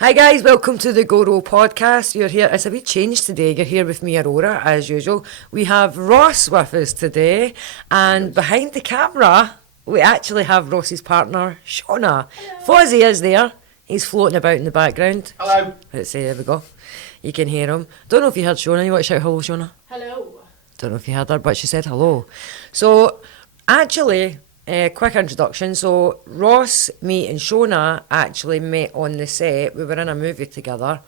Hi guys, welcome to the GORO Podcast. You're here, it's a wee change today. You're here with me, Aurora, as usual. We have Ross with us today, and behind the camera, we actually have Ross's partner, Shauna. Fozzie is there. He's floating about in the background. Hello. Let's see, there we go. You can hear him. Don't know if you heard Shauna. You want to shout hello, Shauna? Hello. Don't know if you heard her, but she said hello. So, actually, quick introduction. So, Ross, me and Shauna actually met on the set. We were in a movie together,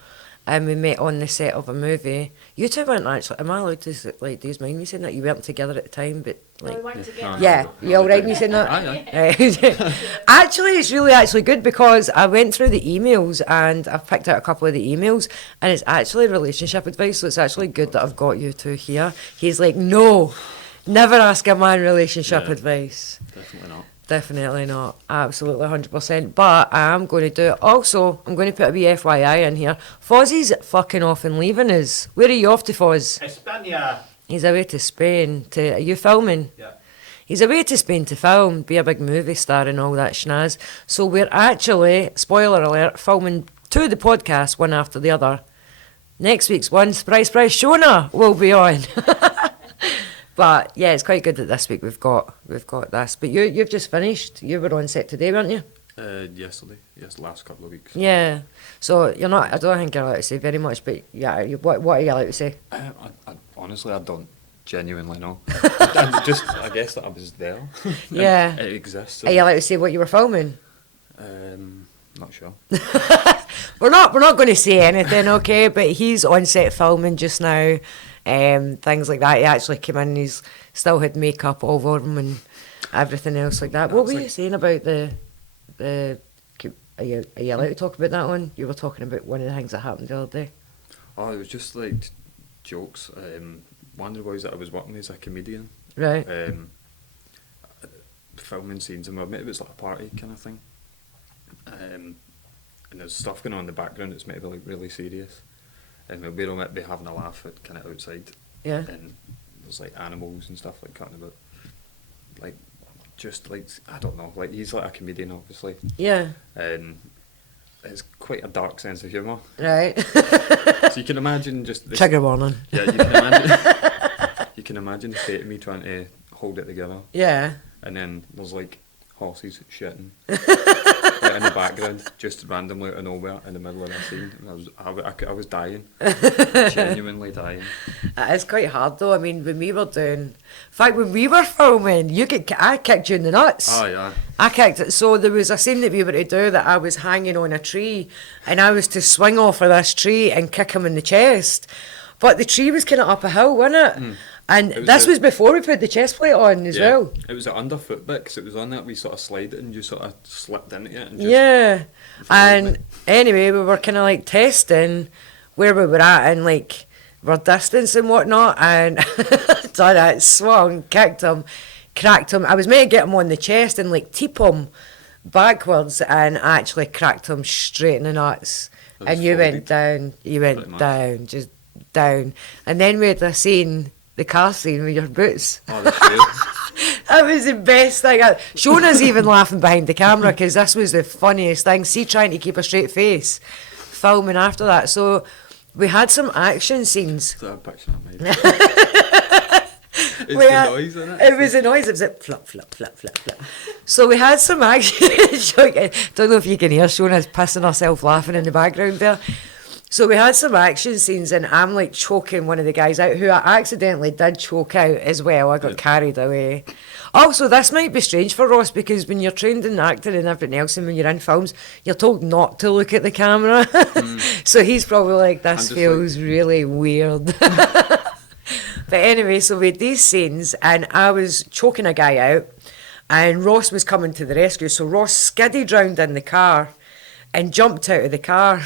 and we met on the set of a movie. You two weren't actually, am I allowed to, like, do you mind me saying that? You weren't together at the time, but, like... We went together. Yeah, you all right me saying that? Aye. Actually, it's really good because I went through the emails and I've picked out a couple of the emails, and it's actually relationship advice, so it's actually good that I've got you two here. He's like, no, never ask a man relationship advice. Definitely not. Definitely not. Absolutely 100%. But I am going to do it. Also, I'm going to put a wee FYI in here. Fozzie's fucking off and leaving us. Where are you off to, Foz? España. He's away to Spain. Are you filming? Yeah. He's away to Spain to film, be a big movie star and all that schnaz. So we're actually, spoiler alert, filming two of the podcasts, one after the other. Next week's one, surprise, Shauna will be on. But yeah, it's quite good that this week we've got this. But you've just finished. You were on set today, weren't you? Yesterday. Yes, last couple of weeks. Yeah. So you're not. I don't think you're allowed to say very much. But yeah, what are you allowed to say? Honestly, I don't genuinely know. I guess that I was there. Yeah. It exists. Are you allowed to say what you were filming? Not sure. We're not going to say anything, okay? But he's on set filming just now. Things like that. He actually came in and he's still had makeup all over him and everything else like that. What were you saying about the are you allowed to talk about that one? You were talking about one of the things that happened the other day. Oh, it was just like jokes. One of the boys that I was working with is a comedian. Right. Filming scenes and maybe it was like a party kind of thing. And there's stuff going on in the background that's maybe like really serious. And we're all be having a laugh at kind of outside. Yeah. And there's like animals and stuff like cutting about. Like, just like, I don't know, like he's like a comedian obviously. Yeah. And it's quite a dark sense of humour. Right. So you can imagine just this. Trigger warning. Yeah, you can imagine. You can imagine the state of me trying to hold it together. Yeah. And then there's like horses shitting. Right in the background, just randomly out of nowhere in the middle of that scene. And I was dying. Genuinely dying. It's quite hard though. I mean, when we were filming, I kicked you in the nuts. Oh yeah. I kicked it. So there was a scene that we were to do that I was hanging on a tree, and I was to swing off of this tree and kick him in the chest. But the tree was kind of up a hill, wasn't it? Mm. And this was before we put the chest plate on as well. It was an underfoot bit because it was on that we sort of slide and you sort of slipped into it. And just yeah. And anyway, we were kind of like testing where we were at and like our distance and whatnot. And done it, swung, kicked him, cracked him. I was meant to get him on the chest and like teep him backwards and actually cracked him straight in the nuts. And you went down. You went down, just down. And then we had a scene. The car scene with your boots. Oh, that's good. That was the best thing. Shauna's even laughing behind the camera because this was the funniest thing. See, trying to keep a straight face, filming after that. So we had some action scenes. Is that a picture I made? It's the noise, isn't it? It was a noise. It was like flop, flop, flop, flop, flop. So we had some action. Don't know if you can hear Shauna's pissing herself laughing in the background there. So we had some action scenes and I'm like choking one of the guys out who I accidentally did choke out as well. I got carried away. Also, this might be strange for Ross because when you're trained in acting and everything else and when you're in films, you're told not to look at the camera. So he's probably like, this feels really weird. But anyway, so we had these scenes and I was choking a guy out and Ross was coming to the rescue. So Ross skidded round in the car and jumped out of the car.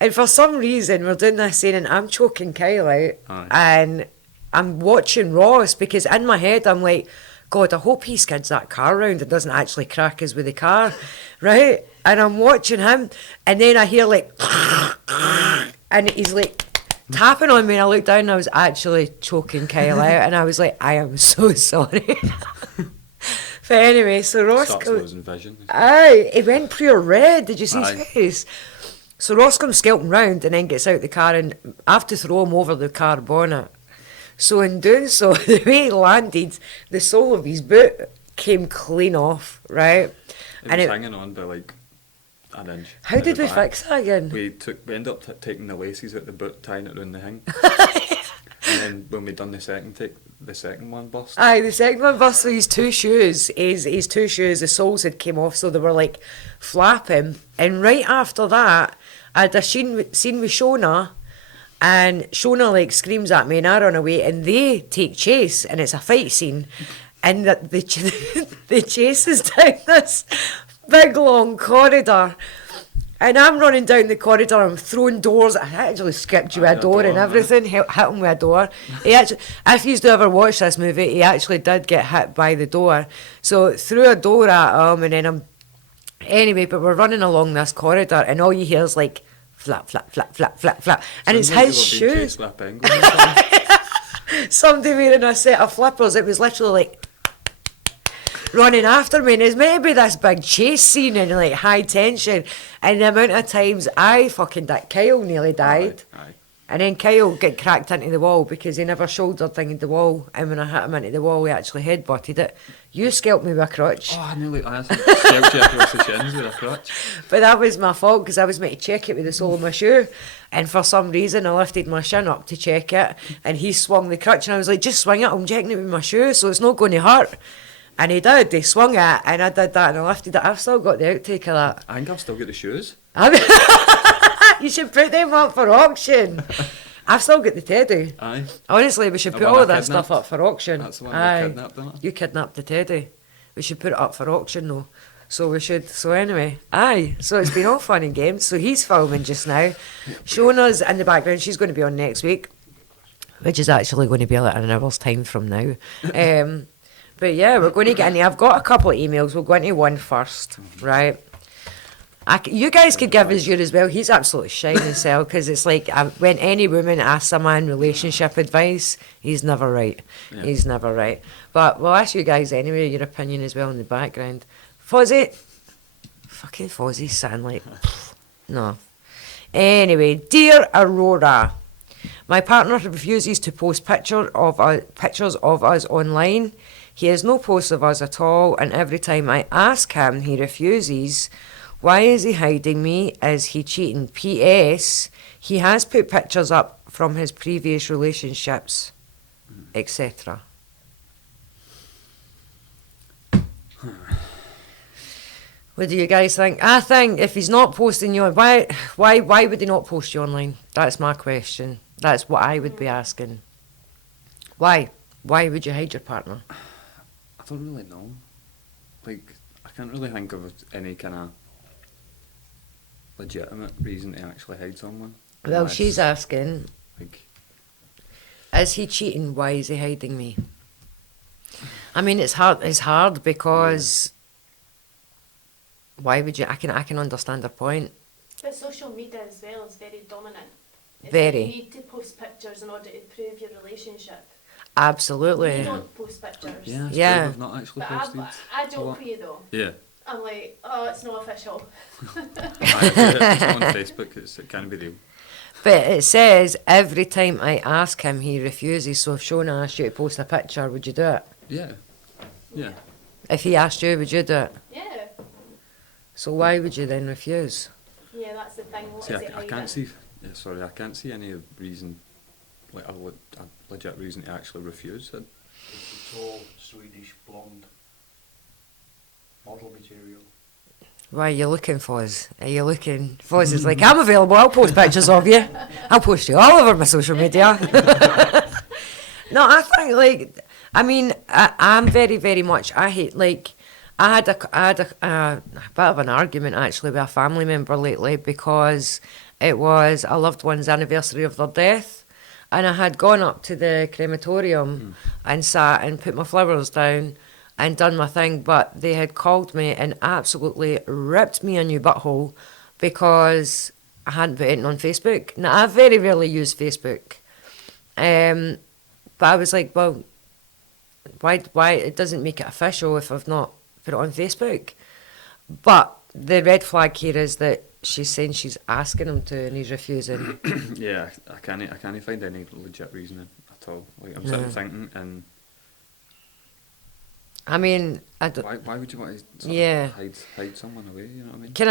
And for some reason, we're doing this scene and I'm choking Kyle out. Aye. And I'm watching Ross because in my head, I'm like, God, I hope he skids that car round and doesn't actually crack us with the car, right? And I'm watching him and then I hear like, and he's like tapping on me and I looked down and I was actually choking Kyle out and I was like, I am so sorry. But anyway, so Ross Starts comes. losing vision. Aye, it went pure red. Did you see Aye. his face? So Ross comes skelping round and then gets out the car, and I have to throw him over the car bonnet. So in doing so, the way he landed, the sole of his boot came clean off, right? It was hanging on by like an inch. How at did the we back. fix that again? We ended up taking the laces out the boot, tying it around the hing. And then when we done the second take, the second one burst. Aye, the second one burst. So his two shoes, the soles had came off, so they were like flapping. And right after that, I had a scene with Shona, and Shona like screams at me, and I run away, and they take chase, and it's a fight scene, and the chase is down this big long corridor. And I'm running down the corridor, I'm throwing doors. I actually skipped you a door and everything, hit him with a door. He actually, if you do ever watch this movie, he actually did get hit by the door. So threw a door at him, and then anyway, but we're running along this corridor, and all you hear is like flap, flap, flap, flap, flap, flap. And it's his shoes. Somebody wearing a set of flippers. It was literally like running after me, and it's meant to be this big chase scene and like high tension, and the amount of times I fucking died. Kyle nearly died. Aye. And then Kyle got cracked into the wall because he never shouldered thing in the wall, and when I hit him into the wall he actually headbutted it. You scalped me with a crutch. Oh, I nearly scalped you across the shins with a crutch. But that was my fault because I was meant to check it with the sole of my shoe, and for some reason I lifted my shin up to check it, and he swung the crutch, and I was like, just swing it, I'm checking it with my shoe so it's not going to hurt. And he did, he swung it, and I did that, and I lifted it. I've still got the outtake of that. I think I've still got the shoes. You should put them up for auction. I've still got the teddy. Aye. Honestly, we should The put one all I of that kidnapped. stuff up for auction. That's the one Aye. you kidnapped, didn't I? You kidnapped the teddy. We should put it up for auction though. So we should. So anyway, aye. So it's been all fun and games. So he's filming just now, showing us in the background. She's going to be on next week, which is actually going to be like an hour's time from now. But yeah, we're going to get into. I've got a couple of emails. We'll go into one first, right? You guys could give us yours as well. He's absolutely shine as hell because it's like when any woman asks a man relationship advice, he's never right. Yeah. He's never right. But we'll ask you guys anyway your opinion as well in the background. Fozzie, fucking Fozzie sound like no. Anyway, dear Aurora, my partner refuses to post pictures of us online. He has no posts of us at all, and every time I ask him, he refuses. Why is he hiding me? Is he cheating? P.S. He has put pictures up from his previous relationships, etc. What do you guys think? I think if he's not posting you, why would he not post you online? That's my question. That's what I would be asking. Why? Why would you hide your partner? I don't really know. Like, I can't really think of any kind of legitimate reason to actually hide someone. Well, Unless, she's asking, like, is he cheating? Why is he hiding me? I mean, it's hard because why would you? I can understand her point. But social media as well is very dominant. It's Very. like you need to post pictures in order to prove your relationship. Absolutely. You don't post pictures. yeah, that's Yeah. true, I've not actually But posted. I joke with you though. Yeah. I'm like, oh, it's not official. Aye, it's on Facebook, it can be real. But it says every time I ask him, he refuses. So if Shona asked you to post a picture, would you do it? Yeah. Yeah. If he asked you, would you do it? Yeah. So why would you then refuse? Yeah, that's the thing. What See, is it I hiding? can't see. Yeah, sorry, I can't see any reason, like a legit reason to actually refuse it. It's a tall Swedish blonde model material. Why are you looking, Foz? Are you looking? Foz is like, I'm available, I'll post pictures of you. I'll post you all over my social media. No, I think, like, I mean, I'm very, very much, I hate, like, I had a bit of an argument, actually, with a family member lately because it was a loved one's anniversary of their death. And I had gone up to the crematorium and sat and put my flowers down and done my thing, but they had called me and absolutely ripped me a new butthole because I hadn't put anything on Facebook. Now, I very rarely use Facebook. But I was like, well, Why it doesn't make it official if I've not put it on Facebook. But the red flag here is that she's saying she's asking him to and he's refusing. Yeah, I can't find any legit reasoning at all. Like, I'm sitting thinking, and I mean, I don't. why would you want to sort Yeah. of hide someone away? You know what I mean? Can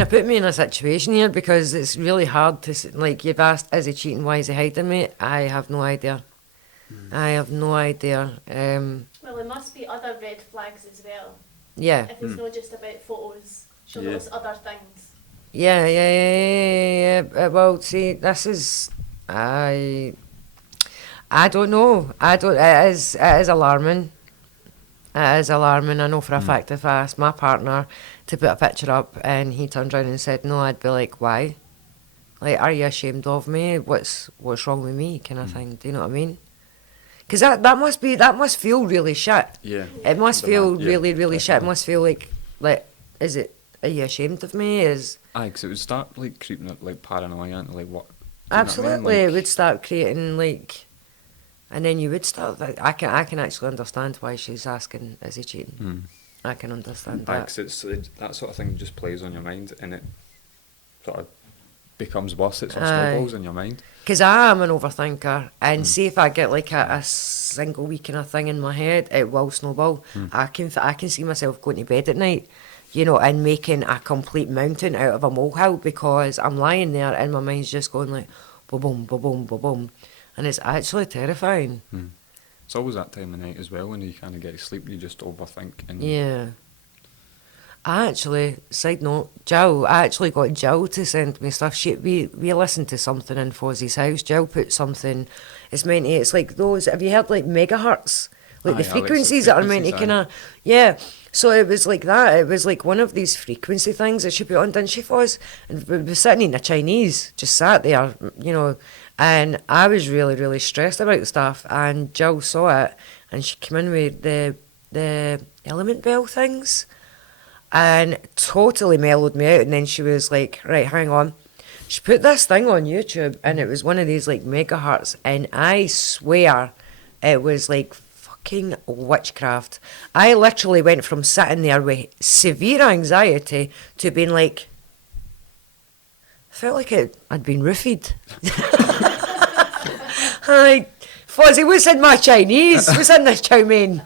I put me in a situation here, because it's really hard to like, you've asked, is he cheating? Why is he hiding me? I have no idea. I have no idea. Well, there must be other red flags as well. Yeah. If it's not just about photos, she'll Yeah. notice other things. Yeah. Well, see, this is I don't know. It is alarming. It is alarming. I know for a fact if I asked my partner to put a picture up and he turned around and said no, I'd be like, why? Like, are you ashamed of me? What's wrong with me? Kind of thing. Do you know what I mean? Because that must feel really shit. Yeah. It must feel Yeah, really shit. It definitely. must feel like, are you ashamed of me? Aye, because it would start like creeping up like paranoia into like what. Do you know what I mean? Absolutely, Like, it would start creating like, and then you would start. I can actually understand why she's asking, is he cheating? I can understand aye, that. 'cause that sort of thing just plays on your mind, and it sort of becomes worse. It sort of Aye. snowballs in your mind. Because I am an overthinker, and see if I get like a single week in a thing in my head, it will snowball. I can see myself going to bed at night, you know, and making a complete mountain out of a molehill, because I'm lying there and my mind's just going like, ba-boom, ba-boom, ba-boom, and it's actually terrifying. It's always that time of night as well when you kind of get to sleep. You just overthink. And Yeah. I actually, side note, Jill, I actually got Jill to send me stuff. We listened to something in Fozzie's house. Jill put something, it's like those, have you heard like megahertz? Like Aye, the Alex, frequencies that are meant to frequencies, kind of, yeah. So it was like that. It was like one of these frequency things that she put on, didn't she, Foz? And we were sitting eating a Chinese, just sat there, you know, and I was really stressed about the stuff. And Jill saw it, and she came in with the element bell things, and totally mellowed me out. And then she was like, right, hang on. She put this thing on YouTube, and it was one of these like megahertz, and I swear it was like fucking witchcraft. I literally went from sitting there with severe anxiety to being like, I felt like I'd been roofied. Hi, Fozzie, what's in my Chinese? What's in this chow mein?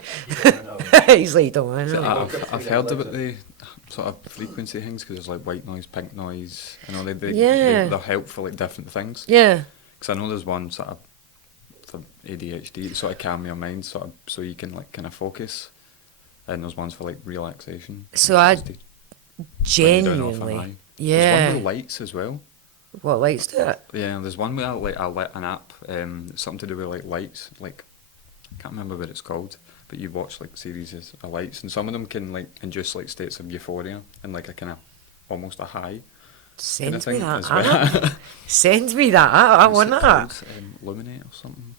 He's like, don't I know. I've heard about the sort of frequency things, because there's like white noise, pink noise, you know, Yeah. they're helpful for like different things. Yeah. Because I know there's one sort of for ADHD, sort of calm your mind, sort of so you can like kind of focus, and there's ones for like relaxation. So I just to bring you down off an genuinely, eye. There's one yeah. with lights as well. What lights do it? Yeah, there's one where I lit an app, something to do with like lights, like I can't remember what it's called, but you watch like series of lights, and some of them can like induce like states of euphoria and like a kind of almost a high kind of Send me thing that as app. well. Send me that app. I want What's it that. called? Luminate or something.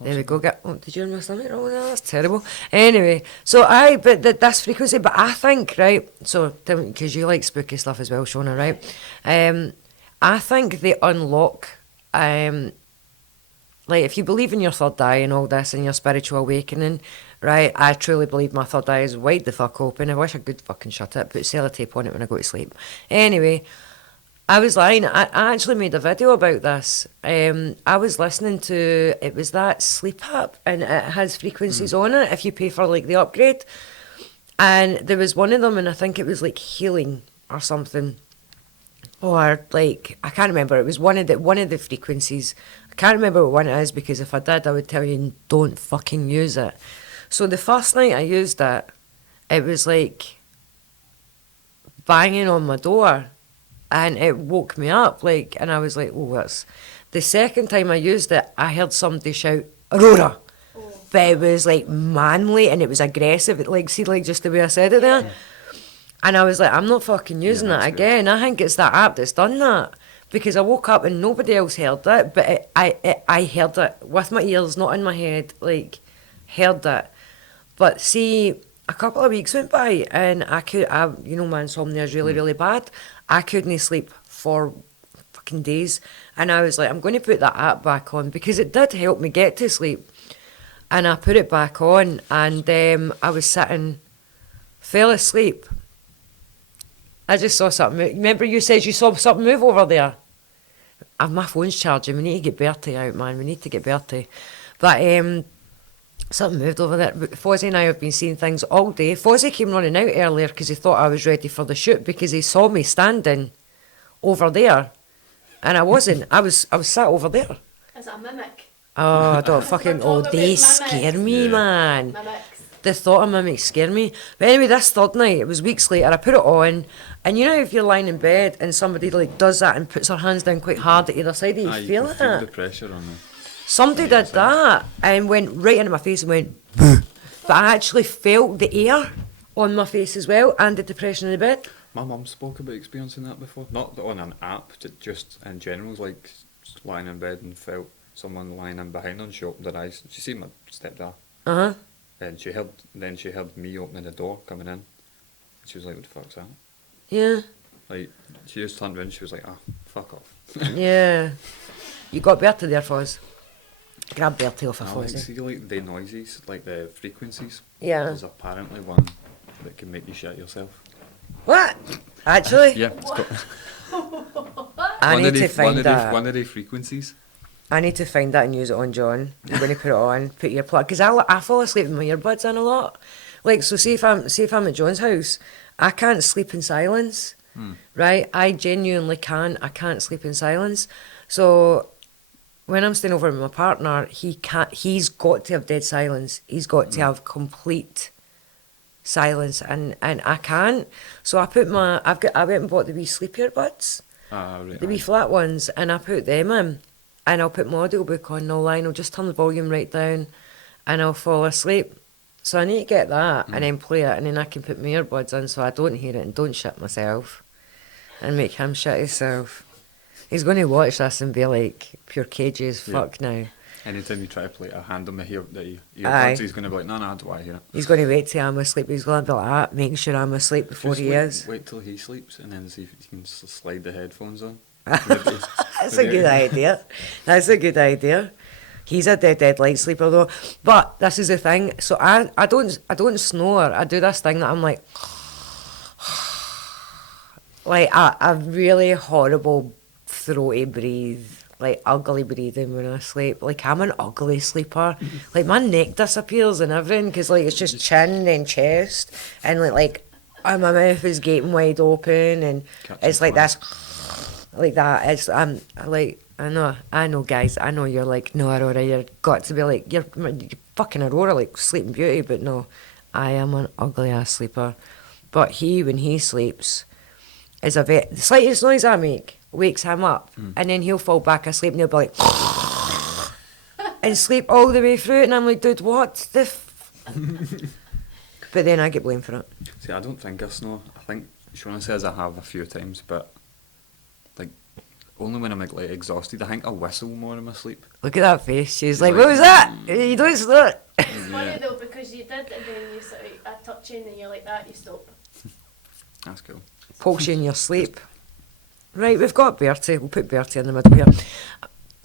There we go. Did you hear my stomach roll there? That's terrible. Anyway, so this frequency, but I think, right, so tell me, because you like spooky stuff as well, Shona, right? I think they unlock, like if you believe in your third eye and all this and your spiritual awakening, right, I truly believe my third eye is wide the fuck open. I wish I could fucking shut it, put sellotape on it when I go to sleep. Anyway, I was lying. I actually made a video about this. I was listening to, it was that sleep app, and it has frequencies on it if you pay for like the upgrade. And there was one of them, and I think it was like healing or something, or like I can't remember. It was one of the frequencies. I can't remember what one it is, because if I did, I would tell you don't fucking use it. So the first night I used it, it was like banging on my door. And it woke me up, like, and I was like, oh, what's... The second time I used it, I heard somebody shout, Aurora! Oh. But it was, like, manly, and it was aggressive. It, like, see, like, just the way I said it there. Yeah. And I was like, I'm not fucking using Yeah, that that's again. I think it's that app that's done that. Because I woke up and nobody else heard it, but I heard it with my ears, not in my head, like, heard it. But see, a couple of weeks went by, and you know, my insomnia is really, really bad. I couldn't sleep for fucking days. And I was like, I'm going to put that app back on, because it did help me get to sleep. And I put it back on, and I was sitting, fell asleep. I just saw something move. Remember you said you saw something move over there? My phone's charging. We need to get Bertie out, man. We need to get Bertie. But something moved over there. Fozzie and I have been seeing things all day. Fozzie came running out earlier because he thought I was ready for the shoot because he saw me standing over there. And I wasn't. I was sat over there. Is it a mimic? Oh, don't fucking... We're Oh, talking they about scare mimics. me, Yeah. man. Mimics. The thought of mimics scare me. But anyway, this third night, it was weeks later, I put it on, and you know if you're lying in bed and somebody like does that and puts their hands down quite hard at either side of you, Aye, feel can feel it? the pressure on them. Somebody did that and went right into my face and went, but I actually felt the air on my face as well and the depression in the bed. My mum spoke about experiencing that before. Not on an app, just in general, like lying in bed and felt someone lying in behind her and she opened her eyes. She seen my stepdad. Uh-huh. And she heard me opening the door coming in. She was like, what the fuck's that? Yeah. Like, she just turned around and she was like, fuck off. Yeah. You got Bertie there, Foz. Grab Bertie off a I like, Fozzie. see, like, the noises, like the frequencies. Yeah. There's apparently one that can make you shit yourself. What? Actually? Yeah, it's got I one need of the- to find that. One of the frequencies. I need to find that and use it on John. You're going to put it on, put your plug, because I fall asleep with my earbuds in a lot. Like, so see if I'm at John's house, I can't sleep in silence, right? I genuinely can't. I can't sleep in silence. So when I'm staying over with my partner, he's got to have dead silence. He's got to have complete silence, and I can't. So I went and bought the wee sleep earbuds, Right, the wee aye. flat ones, and I put them in. And I'll put my audiobook on, no line, I'll just turn the volume right down and I'll fall asleep. So I need to get that and then play it, and then I can put my earbuds in so I don't hear it and don't shit myself and make him shit himself. He's going to watch this and be like, pure cagey as fuck now. Anytime you try to play a hand on the Aye. earbuds, he's going to be like, no, I don't want to hear it. He's going to wait till I'm asleep. He's going to be like that, making sure I'm asleep before Just he wait, is. Wait till he sleeps and then see if you can slide the headphones on. That's a good idea. That's a good idea. He's a dead light sleeper though. But this is the thing. So I don't snore. I do this thing that I'm like a really horrible throaty breathe, like ugly breathing when I sleep. Like I'm an ugly sleeper. Like my neck disappears and everything because like it's just chin and chest and like my mouth is gaping wide open and Catching it's like fire. this. Like that, it's like I know, guys. I know you're like, no, Aurora, you're got to be like you're fucking Aurora, like Sleeping Beauty. But no, I am an ugly ass sleeper. But when he sleeps, is the slightest noise I make wakes him up, and then he'll fall back asleep and he'll be like, and sleep all the way through it. And I'm like, dude, what the? But then I get blamed for it. See, I don't think I snore. I think Shona says I have a few times, but like only when I'm like exhausted. I think I whistle more in my sleep. Look at that face. She's like, Like, what was that? You don't snort. It's funny though because you did and then you sort of a touching and you're like that, you stop. That's cool. Pokes you in your sleep. Right, we've got Bertie. We'll put Bertie in the middle here.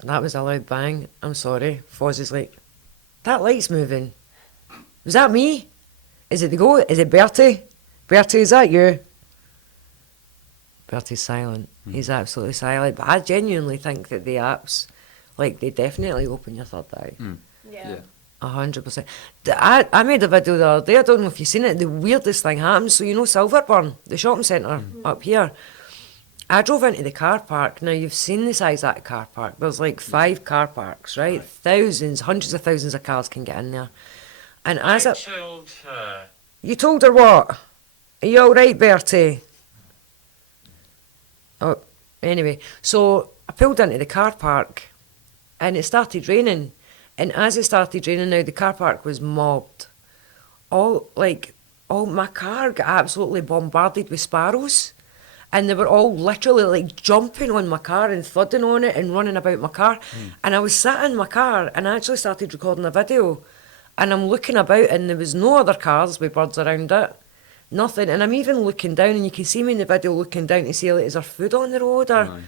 That was a loud bang. I'm sorry. Foz is like, that light's moving. Was that me? Is it the goat? Is it Bertie? Bertie, is that you? Bertie's silent. He's absolutely silent. But I genuinely think that the apps, like, they definitely open your third eye. Yeah. 100%. I made a video the other day, I don't know if you've seen it, the weirdest thing happened. So you know Silverburn, the shopping centre up here. I drove into the car park. Now you've seen the size of that car park. There's like 5 car parks, right? Thousands, hundreds of thousands of cars can get in there. And as I I... told her. You told her what? Are you alright, Bertie? Oh, anyway, so I pulled into the car park and it started raining. And as it started raining now, the car park was mobbed. All my car got absolutely bombarded with sparrows. And they were all literally like jumping on my car and thudding on it and running about my car. And I was sat in my car and I actually started recording a video. And I'm looking about and there was no other cars with birds around it. Nothing. And I'm even looking down and you can see me in the video looking down to see like, is there food on the road or... Aye.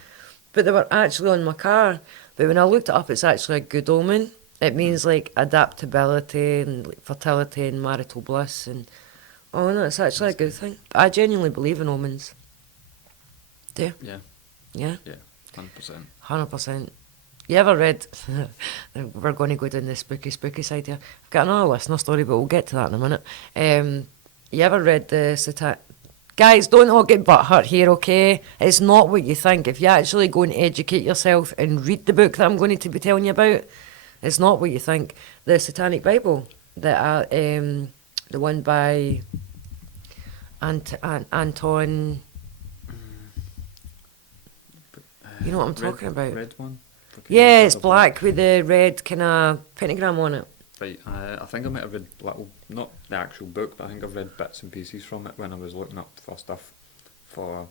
But they were actually on my car. But when I looked it up, it's actually a good omen. It means like adaptability and like, fertility and marital bliss and oh no, it's actually a good thing. I genuinely believe in omens. Do you? Yeah, Yeah? yeah, 100%. 100%. You ever read, we're going to go down the spooky side here. I've got another listener story, but we'll get to that in a minute. You ever read the Guys, don't all get butthurt here, okay? It's not what you think. If you actually go and educate yourself and read the book that I'm going to be telling you about, it's not what you think. The Satanic Bible, the one by Anton... You know what I'm talking about? Red one? Yeah, it's black with the red kind of pentagram on it. Right, I think I might have read not the actual book, but I think I've read bits and pieces from it when I was looking up for stuff for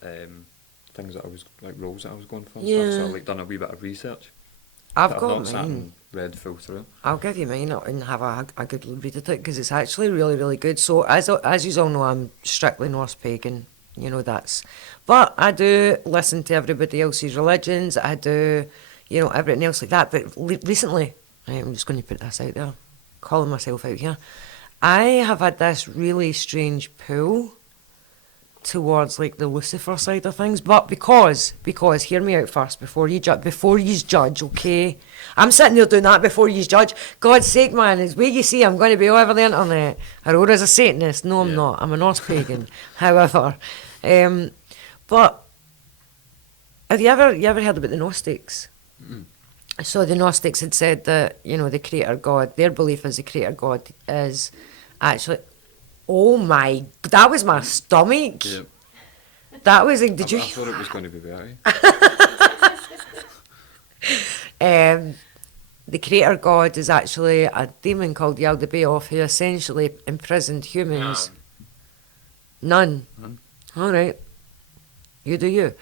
things that I was, like roles that I was going for and stuff, so I've like done a wee bit of research. I've But got not sat mine. and read full through. I'll give you mine and have a good read at it because it's actually really, really good. So as you all know, I'm strictly Norse pagan. You know that's. But I do listen to everybody else's religions. I do, you know, everything else like that. But recently, I'm just going to put this out there, calling myself out here. I have had this really strange pull towards like the Lucifer side of things, but because hear me out first before you judge, okay? I'm sitting there doing that before you judge. God's sake, man, it's where you see I'm going to be all over the internet. Aurora's a Satanist. No, I'm not. I'm a Norse pagan. However, but have you ever heard about the Gnostics? Mm. So the Gnostics had said that, you know, the creator God, their belief is the creator God is actually, oh my, that was my stomach. Yeah. That was like, did you? I thought it was going to be better. The creator God is actually a demon called Yaldabaoth who essentially imprisoned humans. None. All right. You do you.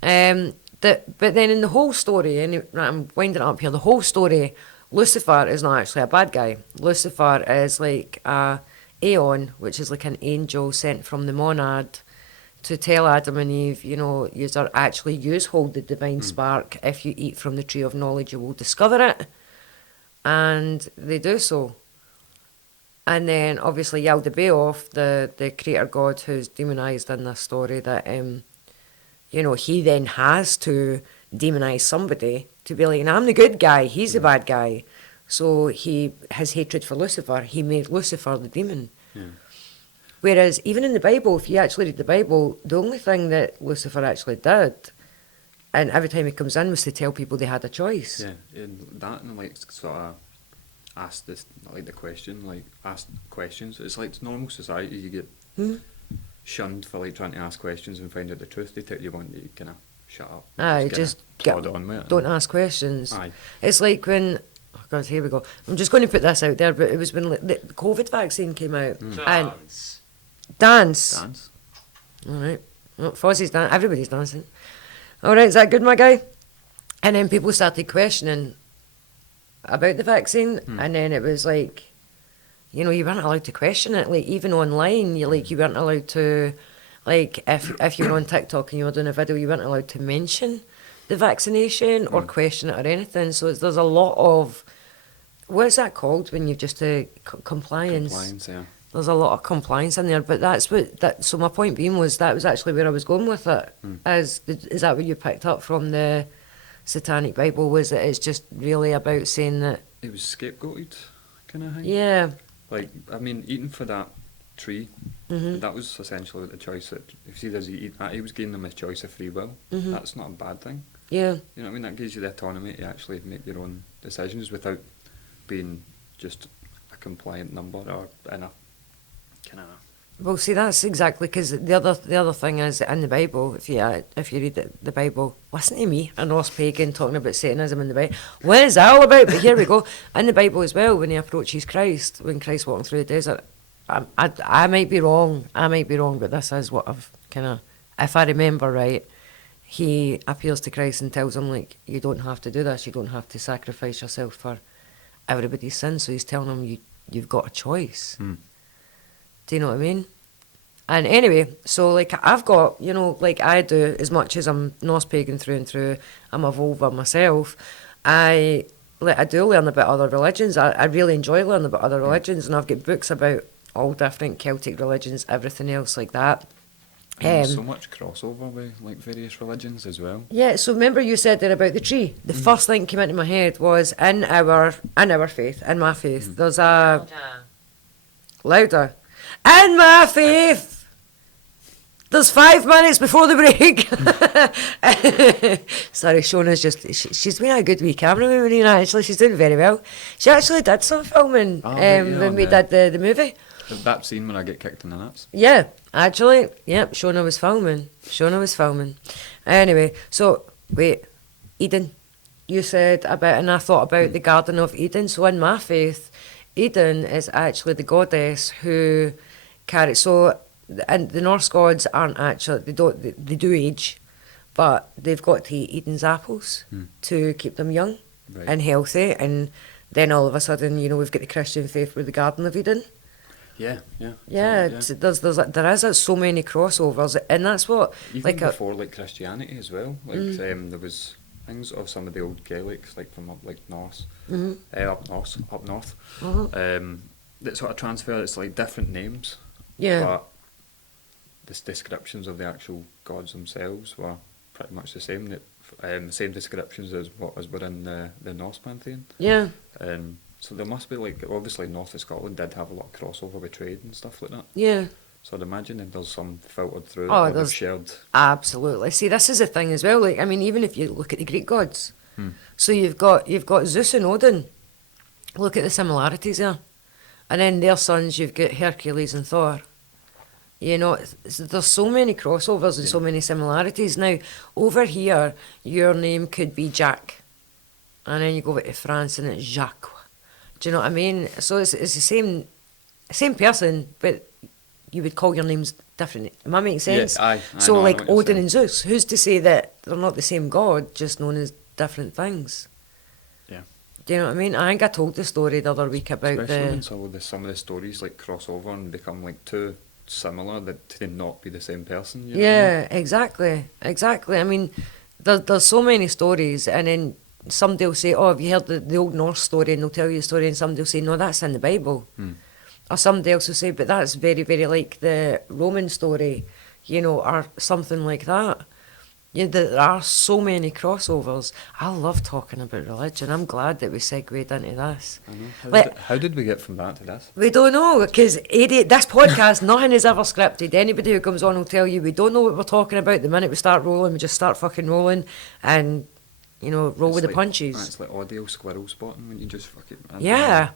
But then in the whole story, and I'm winding it up here, the whole story, Lucifer is not actually a bad guy. Lucifer is like a Aeon, which is like an angel sent from the monad to tell Adam and Eve, you know, yous hold the divine spark. If you eat from the tree of knowledge, you will discover it. And they do so. And then obviously Yaldabaoth, the creator god who's demonised in this story, that you know, he then has to demonise somebody to be like, I'm the good guy, he's the bad guy. So his hatred for Lucifer, he made Lucifer the demon. Yeah. Whereas even in the Bible, if you actually read the Bible, the only thing that Lucifer actually did, and every time he comes in, was to tell people they had a choice. Yeah, and that and like sort of ask this, like the question, like ask questions. It's like normal society, you get shunned for like trying to ask questions and find out the truth. They tell you one that you kind of shut up. Aye, kinda just plod on with it. don't ask questions. Aye. It's like when, oh God, here we go. I'm just going to put this out there, but it was when the COVID vaccine came out. And dance. All right. Well, Fozzie's dancing. Everybody's dancing. All right, is that good, my guy? And then people started questioning about the vaccine, and then it was like, you know, you weren't allowed to question it. Like even online, you weren't allowed to, like if you were on TikTok and you were doing a video, you weren't allowed to mention the vaccination or question it or anything. So there's a lot of, what is that called when you've just compliance? Compliance, yeah. There's a lot of compliance in there, but so my point being was that was actually where I was going with it. Is that what you picked up from the Satanic Bible? Was that it's just really about saying that It was scapegoated, kind of thing. yeah, Like, I mean, eating for that tree, that was essentially the choice that, if he does eat that, he was giving them a choice of free will. That's not a bad thing. yeah, You know what I mean? That gives you the autonomy to actually make your own decisions without being just a compliant number or in a kind of... Well, see, that's exactly because the other thing is in the Bible. If you read the Bible, listen to me, a Norse pagan talking about Satanism in the Bible. What is that all about? But here we go. In the Bible as well, when he approaches Christ, when Christ walking through the desert, I might be wrong. But this is what I've kind of, if I remember right, he appeals to Christ and tells him like, you don't have to do this. You don't have to sacrifice yourself for everybody's sin. So he's telling him you've got a choice. Do you know what I mean? And anyway, so like I've got, you know, like I do, as much as I'm Norse pagan through and through, I'm a vulva myself, I like, I do learn about other religions. I really enjoy learning about other religions, and I've got books about all different Celtic religions, everything else like that. There's so much crossover with like various religions as well. Yeah, so remember you said there about the tree. The first thing came into my head was in our faith, in my faith, there's a louder. In my faith, there's 5 minutes before the break. Sorry, Shona's she's been a good wee camerawoman, actually. She's doing very well. She actually did some filming when we did the movie. That scene when I get kicked in the nuts. Yeah, actually, yep, Shona was filming. Anyway, so, wait, Eden. You said about, and I thought about the Garden of Eden. So in my faith, Eden is actually the goddess who carries, so, and the Norse gods aren't actually, they do age, but they've got to eat Eden's apples to keep them young and healthy. And then all of a sudden, you know, we've got the Christian faith with the Garden of Eden. Yeah. There's so many crossovers, and that's what even before like Christianity as well. Like there was things of some of the old Gaelics, like from up like north, up north. That sort of transfer. It's like different names. Yeah. But the descriptions of the actual gods themselves were pretty much the same. The same descriptions as what was within the Norse pantheon. Yeah. So there must be, like, obviously north of Scotland did have a lot of crossover with trade and stuff like that. Yeah. So I'd imagine that there's some filtered through Oh, they've shared. Absolutely. See, this is the thing as well. Like, I mean, even if you look at the Greek gods, so you've got Zeus and Odin. Look at the similarities there, and then their sons, you've got Hercules and Thor. You know, there's so many crossovers and so many similarities. Now, over here, your name could be Jack, and then you go over to France and it's Jacques. Do you know what I mean? So it's the same person, but you would call your names different. Am I making sense? Yeah, so I know like what you're Odin saying. and Zeus, who's to say that they're not the same god, just known as different things? Yeah. Do you know what I mean? I think I told the story the other week about Especially when some of the stories like cross over and become like too similar that to not be the same person. You know what I mean? Exactly. I mean, there's so many stories, and then somebody will say, oh, have you heard the old Norse story? And they'll tell you a story, and somebody will say, no, that's in the Bible. Or somebody else will say, but that's very, very like the Roman story, you know, or something like that. You know, there are so many crossovers. I love talking about religion. I'm glad that we segued into this. I know. How did we get from that to this? We don't know, because this podcast, nothing is ever scripted. Anybody who comes on will tell you we don't know what we're talking about. The minute we start rolling, we just start fucking rolling and, you know, roll with the punches. It's like audio squirrel spotting when you just fucking... Yeah.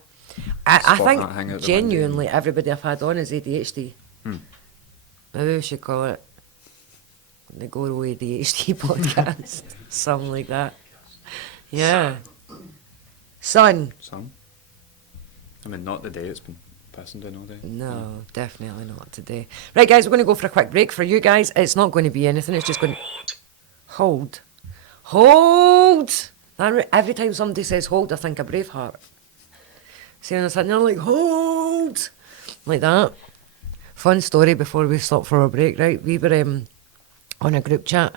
I Spot that hang out think the genuinely everybody I've had on is ADHD. Maybe we should call it the GORO ADHD podcast. Something like that. Yeah. Sun. Some. I mean, not the day it's been pissing down all day. No, definitely not today. Right, guys, we're going to go for a quick break. For you guys, it's not going to be anything. It's just going to... Hold. Every time somebody says hold, I think of Braveheart. Saying I'm sitting there like, hold! Like that. Fun story before we stop for a break, right? We were on a group chat,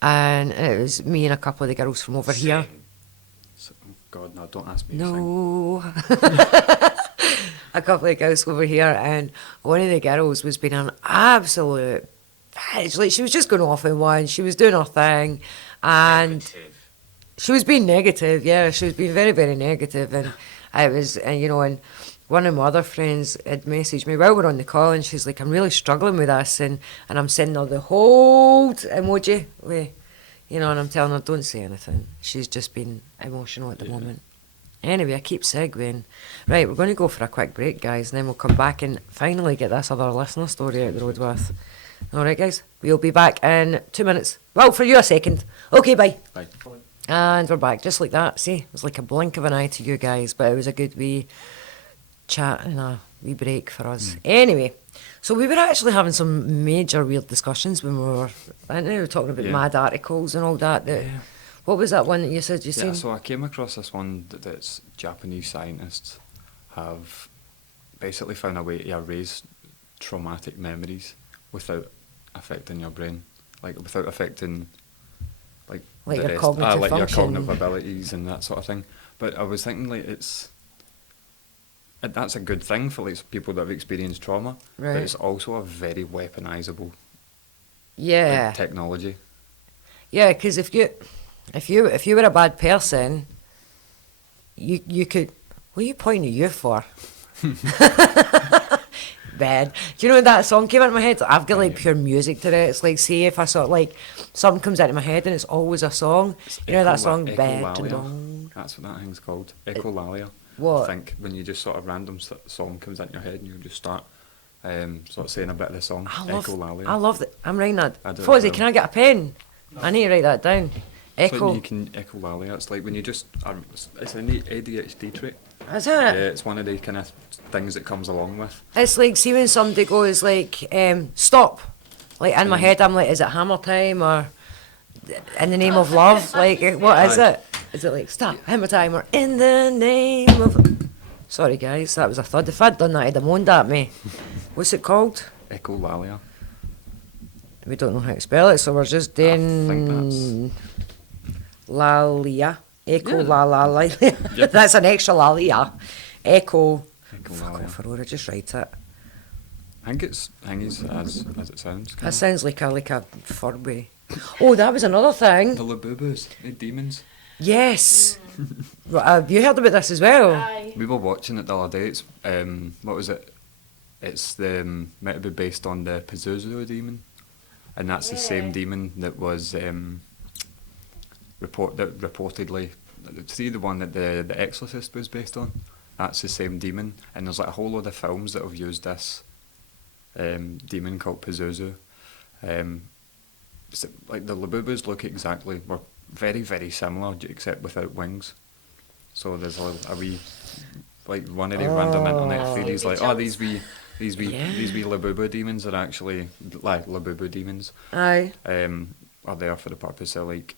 and it was me and a couple of the girls from over here. Oh God, no, don't ask me. No. A couple of girls over here, and one of the girls was being an absolute bitch. Like, she was just going off in one. She was doing her thing, and she was being negative. Yeah, she was being very, very negative, and it was, and you know, and one of my other friends had messaged me while we're on the call, and she's like, I'm really struggling with this, and I'm sending her the hold emoji, you know, and I'm telling her, don't say anything. She's just been emotional at the moment. Anyway, I keep segueing. Right, we're going to go for a quick break, guys, and then we'll come back and finally get this other listener story out the road with. All right, guys, we'll be back in 2 minutes. Well, for you a second. Okay, bye. Bye. And we're back, just like that. See, it was like a blink of an eye to you guys, but it was a good wee chat and a wee break for us. Anyway, so we were actually having some major weird discussions when we were talking about mad articles and all that. What was that one that you said you seen? Yeah, so I came across this one that's Japanese scientists have basically found a way to erase traumatic memories without affecting your brain, like without affecting like your the rest, cognitive like your function. cognitive abilities and that sort of thing. But I was thinking like that's a good thing for like people that have experienced trauma. Right. But it's also a very weaponizable Yeah. technology. Yeah, because if you were a bad person, you could. What are you pointing at you for? Bad. Do you know when that song came into my head? I've got like pure music to it. It's like, see if I sort of like something comes into my head and it's always a song. You know that song, Bad and Echolalia. Long. That's what that thing's called. Echolalia. What? I think when you just sort of random song comes into your head and you just start sort of saying a bit of the song. Echolalia. I love that. I'm writing that. I do as Fozzie, well. can I get a pen? I need to write that down. So Echo. you can echolalia. It's like when you just it's an ADHD trait. Is it? Yeah, it's one of the kind of things that comes along with. It's like, see when somebody goes like, stop. Like in my head, I'm like, is it hammer time or in the name of love? Like, what is it? Is it like, stop, hammer time or in the name of... Sorry guys, that was a thud. If I'd done that, I'd have moaned at me. What's it called? Echolalia. We don't know how to spell it, so we're just I think doing... that's... Lalia. Echo Yeah. la la la. Yep. That's an extra lalia. Echo. Fuck Echolalia. off, Aurora, just write it. I think it's as it sounds. That sounds like a Furby. Oh, that was another thing. The labubus, the demons. Yes. Have you heard about this as well? Aye. We were watching it the other day. It's what was it? It's the meant to be based on the Pazuzu demon, and that's the same Yeah. demon that was reportedly. See the one that the Exorcist was based on. That's the same demon, and there's like a whole load of films that have used this demon called Pazuzu. So, like the labubus look exactly, were very very similar except without wings. So there's a wee, like one of the random internet theories like, oh these wee labubu demons are actually like labubu demons. Aye. Are there for the purpose of like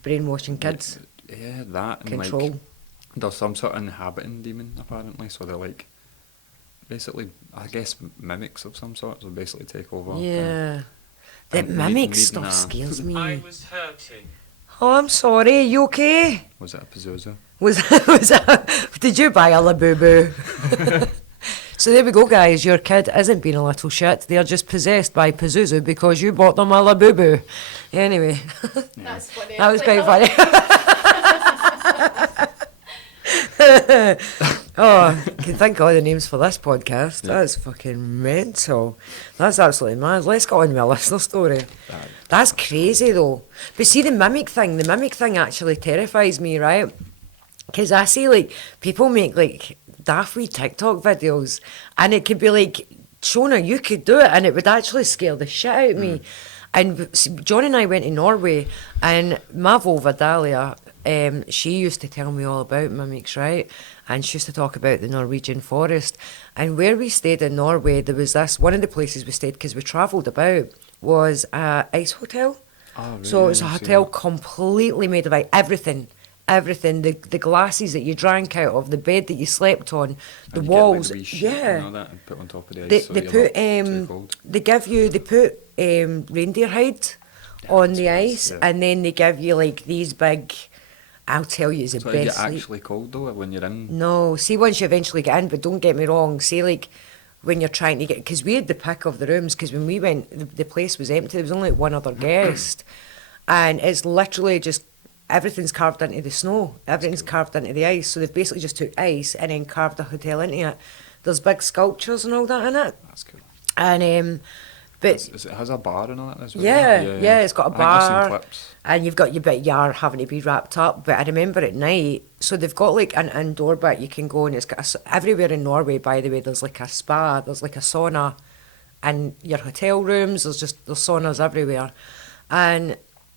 Brainwashing kids. yeah that and Control. like there's some sort of inhabiting demon apparently, so they're like basically I guess mimics of some sort, so basically take over. Yeah. The and mimic needing stuff a- scares I me. was hurting. Oh, I'm sorry. You okay? Was it a Pazuzu? Was did you buy a labubu? So there we go, guys. Your kid isn't being a little shit. They are just possessed by Pazuzu because you bought them a labubu. Anyway, That's funny. that was quite funny. Oh, I can think of all the names for this podcast. Yeah. That's fucking mental. That's absolutely mad. Let's go on with a listener story. That's crazy though. But see the mimic thing actually terrifies me, right? Because I see like people make like daft wee TikTok videos and it could be like, Shona, you could do it and it would actually scare the shit out of me. And John and I went to Norway and my Volva Dahlia, she used to tell me all about mimics, right? And she used to talk about the Norwegian forest. And where we stayed in Norway, there was this, one of the places we stayed, because we travelled about, was a ice hotel. Oh, really? So it was a I've seen hotel that. completely made of ice, everything. The glasses that you drank out of, the bed that you slept on, the And you walls, get, like, the wee sheet yeah. and all that and put on top of the ice They, so they you're put not too cold. they put reindeer hide on that's the nice, ice, yeah. and then they give you like these big. I'll tell you, it's the So is it best sleep. actually cold though when you're in? No, see once you eventually get in, but don't get me wrong. See like when you're trying to get, because we had the pick of the rooms. Because when we went, the place was empty. There was only one other guest, and it's literally just everything's carved into the snow. Everything's carved into the ice. So they've basically just took ice and then carved a hotel into it. There's big sculptures and all that in it, That's cool. and but It has a bar and all that as well. yeah, it's got a I think I've seen bar. clips. And you've got your bit yard having to be wrapped up. But I remember at night, so they've got like an indoor bit you can go, and it's got everywhere in Norway, by the way, there's like a spa, there's like a sauna in your hotel rooms, there's saunas everywhere. And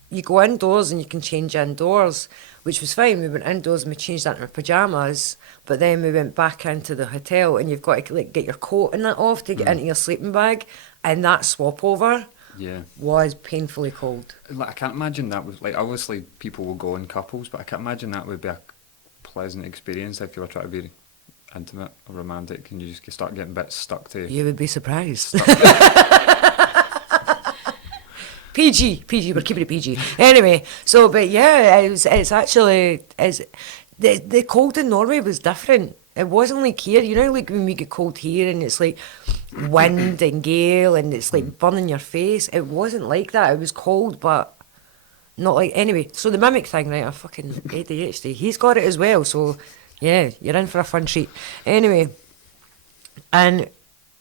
you go indoors and you can change indoors, which was fine. We went indoors and we changed that in our pyjamas, but then we went back into the hotel and you've got to like get your coat and that off to get into your sleeping bag, and that swap over Yeah. was painfully cold. Like, I can't imagine that was like obviously people will go in couples, but I can't imagine that would be a pleasant experience if you were trying to be intimate or romantic and you just start getting a bit stuck to. You would be surprised. PG, we're keeping it PG. Anyway, so, but yeah, it's actually, The cold in Norway was different. It wasn't like here. You know, like when we get cold here and it's like wind and gale and it's like burning your face. It wasn't like that. It was cold, but not like... Anyway, so the mimic thing, right, I fucking ADHD. He's got it as well, so yeah, you're in for a fun treat. Anyway, and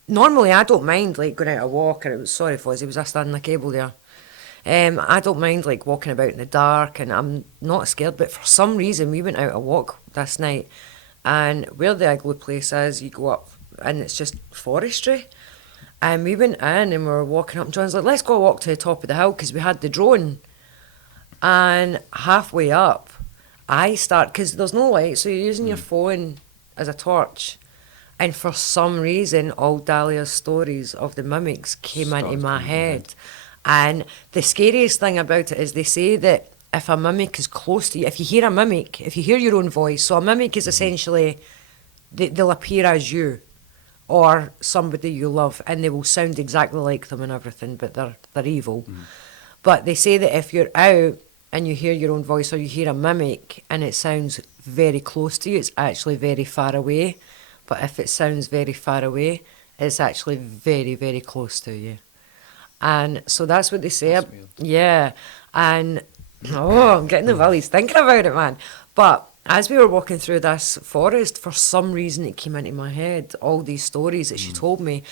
normally I don't mind like going out a walk, and it was, sorry Fozzie, was I standing a cable there? I don't mind like walking about in the dark, and I'm not scared, but for some reason we went out a walk this night, and where the igloo place is, you go up and it's just forestry, and we went in and we were walking up, and John's like, let's go walk to the top of the hill, because we had the drone, and halfway up I start, because there's no light, so you're using your phone as a torch, and for some reason all Dahlia's stories of the mimics came into my head. And the scariest thing about it is they say that if a mimic is close to you, if you hear a mimic, if you hear your own voice, so a mimic is essentially, they'll appear as you or somebody you love, and they will sound exactly like them and everything, but they're evil. But they say that if you're out and you hear your own voice, or you hear a mimic and it sounds very close to you, it's actually very far away. But if it sounds very far away, it's actually very, very close to you. And so that's what they say. That's weird. Yeah. And, I'm getting the willies thinking about it, man. But as we were walking through this forest, for some reason it came into my head, all these stories that she told me.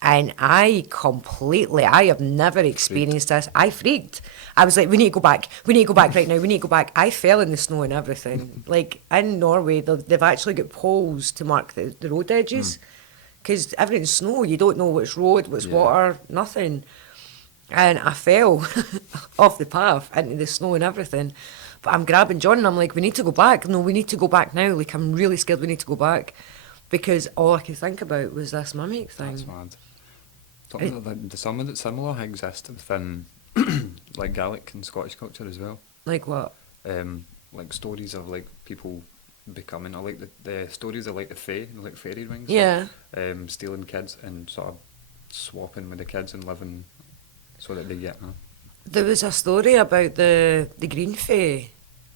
And I have never experienced this. I freaked. I was like, we need to go back right now, we need to go back. I fell in the snow and everything. Like in Norway, they've actually got poles to mark the road edges. Because everything's snow, you don't know what's road, what's water, nothing. And I fell off the path into the snow and everything. But I'm grabbing John and I'm like, we need to go back. No, we need to go back now. Like, I'm really scared we need to go back. Because all I could think about was this mimic thing. That's mad. Something like some similar exist within like Gaelic and Scottish culture as well. Like what? Like stories of like people becoming, or like the stories of like the fae, like fairy rings. Yeah. Stealing kids and sort of swapping with the kids and living so that they get. There was a story about the green fae,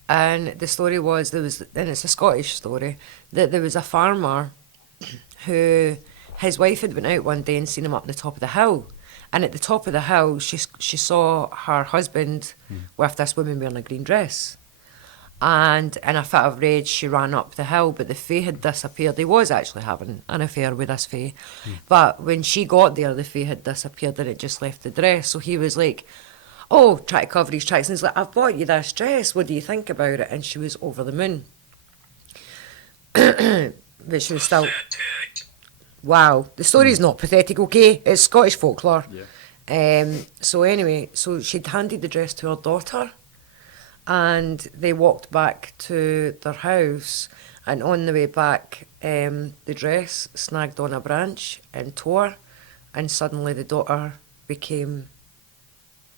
and the story was and it's a Scottish story, that there was a farmer who, his wife had went out one day and seen him up the top of the hill, and at the top of the hill she saw her husband with this woman wearing a green dress, and in a fit of rage she ran up the hill, but the fae had disappeared. He was actually having an affair with this fae, but when she got there the fae had disappeared and it just left the dress. So he was like, oh, try to cover his tracks, and he's like, I've bought you this dress, what do you think about it? And she was over the moon. But she was still... Wow, the story's not pathetic, okay? It's Scottish folklore. Yeah. So anyway, so she'd handed the dress to her daughter, and they walked back to their house, and on the way back, the dress snagged on a branch and tore, and suddenly the daughter became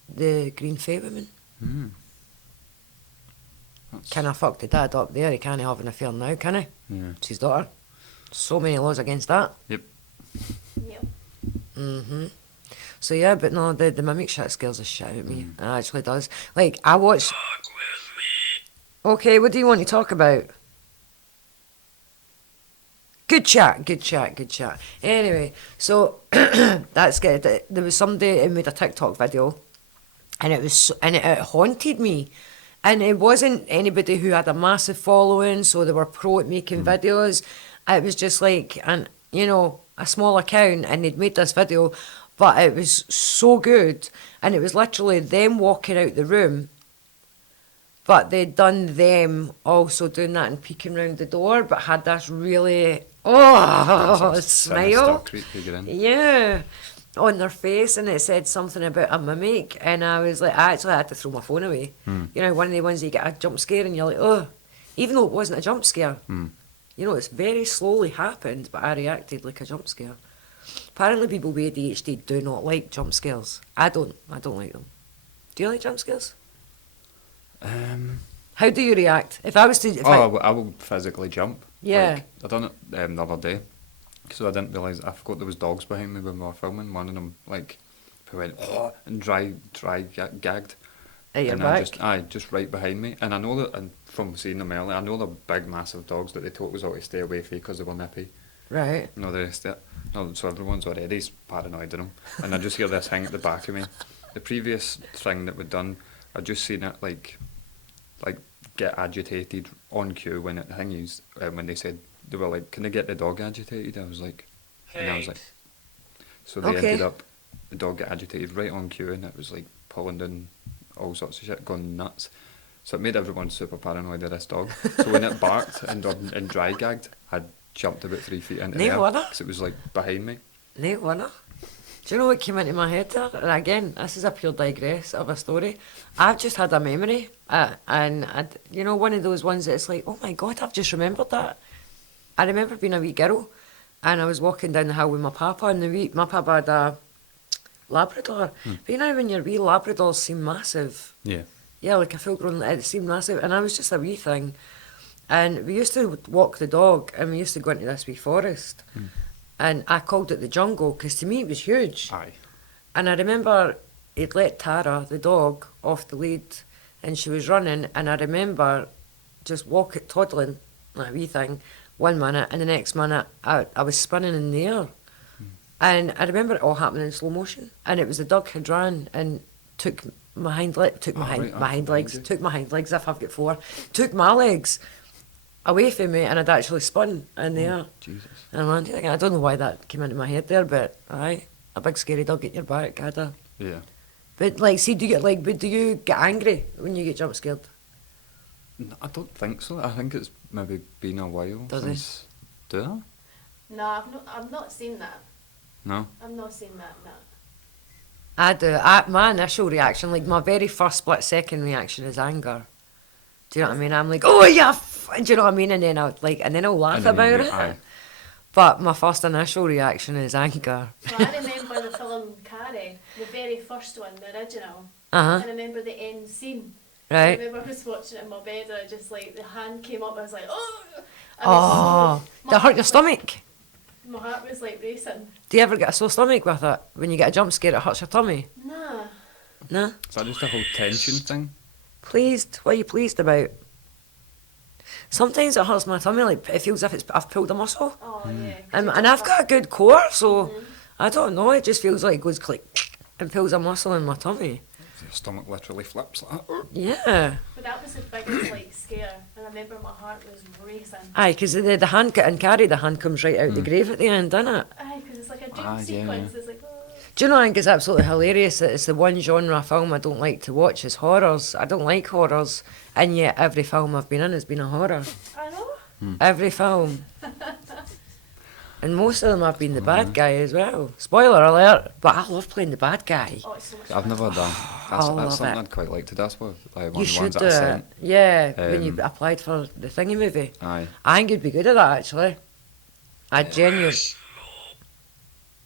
the green fae woman. Kind of fucked the dad up there. He can't have an affair now, can he? Yeah. It's his daughter. So many laws against that. Yep. Yep. So yeah, but no, the mimic shit scares the shit out of me. It actually does. Like, I watched... Okay, what do you want to talk about? Good chat. Anyway, so that's good. There was somebody who made a TikTok video, and it haunted me. And it wasn't anybody who had a massive following, so they were pro at making videos. It was just like, a small account, and they'd made this video, but it was so good. And it was literally them walking out the room, but they'd done them also doing that and peeking round the door, but had this really, smile. Yeah. On their face, and it said something about a mimic, and I was like, I actually had to throw my phone away. One of the ones you get a jump scare and you're like, oh, even though it wasn't a jump scare. It's very slowly happened, but I reacted like a jump scare. Apparently people with ADHD do not like jump scares. I don't like them. Do you like jump scares? How do you react? If I was to... I will physically jump. Yeah. Like, I done it the other day. So I didn't realise, I forgot there was dogs behind me when we were filming. One of them, like, went, and dry gagged. At your and back? just right behind me. And I know that, and from seeing them earlier, I know they're big, massive dogs that they told us all to stay away from because they were nippy. Right. No, the rest of it. No, so everyone's already paranoid of them. And I just hear this thing at the back of me. The previous thing that we'd done, I just seen it like get agitated on cue when it thing used when they said they were like, "Can they get the dog agitated?" I was like, and I was like, so they Okay. ended up the dog got agitated right on cue, and it was like pulling down all sorts of shit, going nuts. So it made everyone super paranoid of this dog. So when it barked and dry gagged, I jumped about 3 feet into the No air wonder. because it was like behind me. No wonder. Do you know what came into my head there? And again, this is a pure digress of a story. I've just had a memory, you know, one of those ones that's like, oh my God, I've just remembered that. I remember being a wee girl, and I was walking down the hill with my papa, and my papa had a Labrador. But you know when your wee Labradors seem massive? Yeah. Yeah, like a full-grown, it seemed massive, and I was just a wee thing. And we used to walk the dog, and we used to go into this wee forest. And I called it the jungle, because to me it was huge. Aye. And I remember he'd let Tara, the dog, off the lead, and she was running, and I remember just toddling, like a wee thing, 1 minute, and the next minute I was spinning in the air. And I remember it all happening in slow motion, and it was the dog had ran and took my hind legs, took my hind legs if I've got 4, took my legs away from me, and I'd actually spun in the air. Jesus. And I don't know why that came into my head there, but aye, a big scary dog at your back, had a. Yeah. But like, see, do you get angry when you get jump scared? I don't think so. I think it's maybe been a while Does it? since. Do I? No, I've not seen that. No. I've not seen that, no. I do. My initial reaction, like my very first split second reaction, is anger. Do you know what I mean? I'm like, oh yeah, do you know what I mean? And then I'll laugh And then about you- it. aye. But my first initial reaction is anger. So I remember the film Carrie, the very first one, the original. Uh-huh. I remember the end scene. Right. I remember I was watching it in my bed and I just like, the hand came up, I was like, oh! Oh, did it hurt your stomach? My heart was like racing. Do you ever get a sore stomach with it? When you get a jump scare, it hurts your tummy? Nah. No? Is that just a whole tension thing? Pleased? What are you pleased about? Sometimes it hurts my tummy, like it feels as if I've pulled a muscle. Oh, yeah. And I've got a good core, so I don't know, it just feels like it goes click and pulls a muscle in my tummy. Your stomach literally flips like that. Yeah. But that was the biggest like scare, and I remember my heart was racing. Aye, because the hand and carry the hand comes right out the grave at the end, doesn't it? Aye, because it's like a dream Ah, yeah, sequence. yeah. It's like, oh. Do you know, I think it's absolutely hilarious that it's the one genre of film I don't like to watch is horrors. I don't like horrors, and yet every film I've been in has been a horror. I know. Every film. And most of them I've been the bad guy as well. Spoiler alert, but I love playing the bad guy. Oh, it's so much I've fun. never done. I That's love something it. I'd quite like to do. That's what one You of the should ones do that I it. sent. Yeah, when you Um, applied for the thingy movie. Aye. I think you'd be good at that, actually. I genuinely...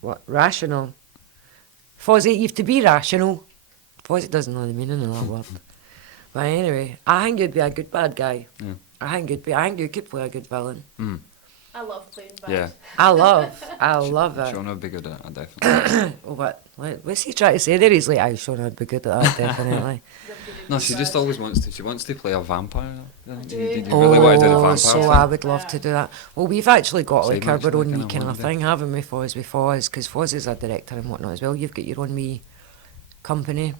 What? Rational? Fozzie, you have to be rational. Fozzie doesn't know the meaning of that word. But anyway, I think you'd be a good bad guy. Yeah. I think you could play a good villain. Mm. I love playing bad. Yeah. I love it. Sean would be good at it, definitely. Oh, what's he trying to say there? He's like, aye, Sean, I'd be good at that, definitely. Love to No, do she bad. just always wants to. She wants to play a vampire. do. You really want to do the vampire so thing? I would love to do that. Well, we've actually got like Same, our own actually, wee kinda kind of wonder. thing, haven't we, Foz, with Foz? Because Foz is a director and whatnot as well. You've got your own wee company.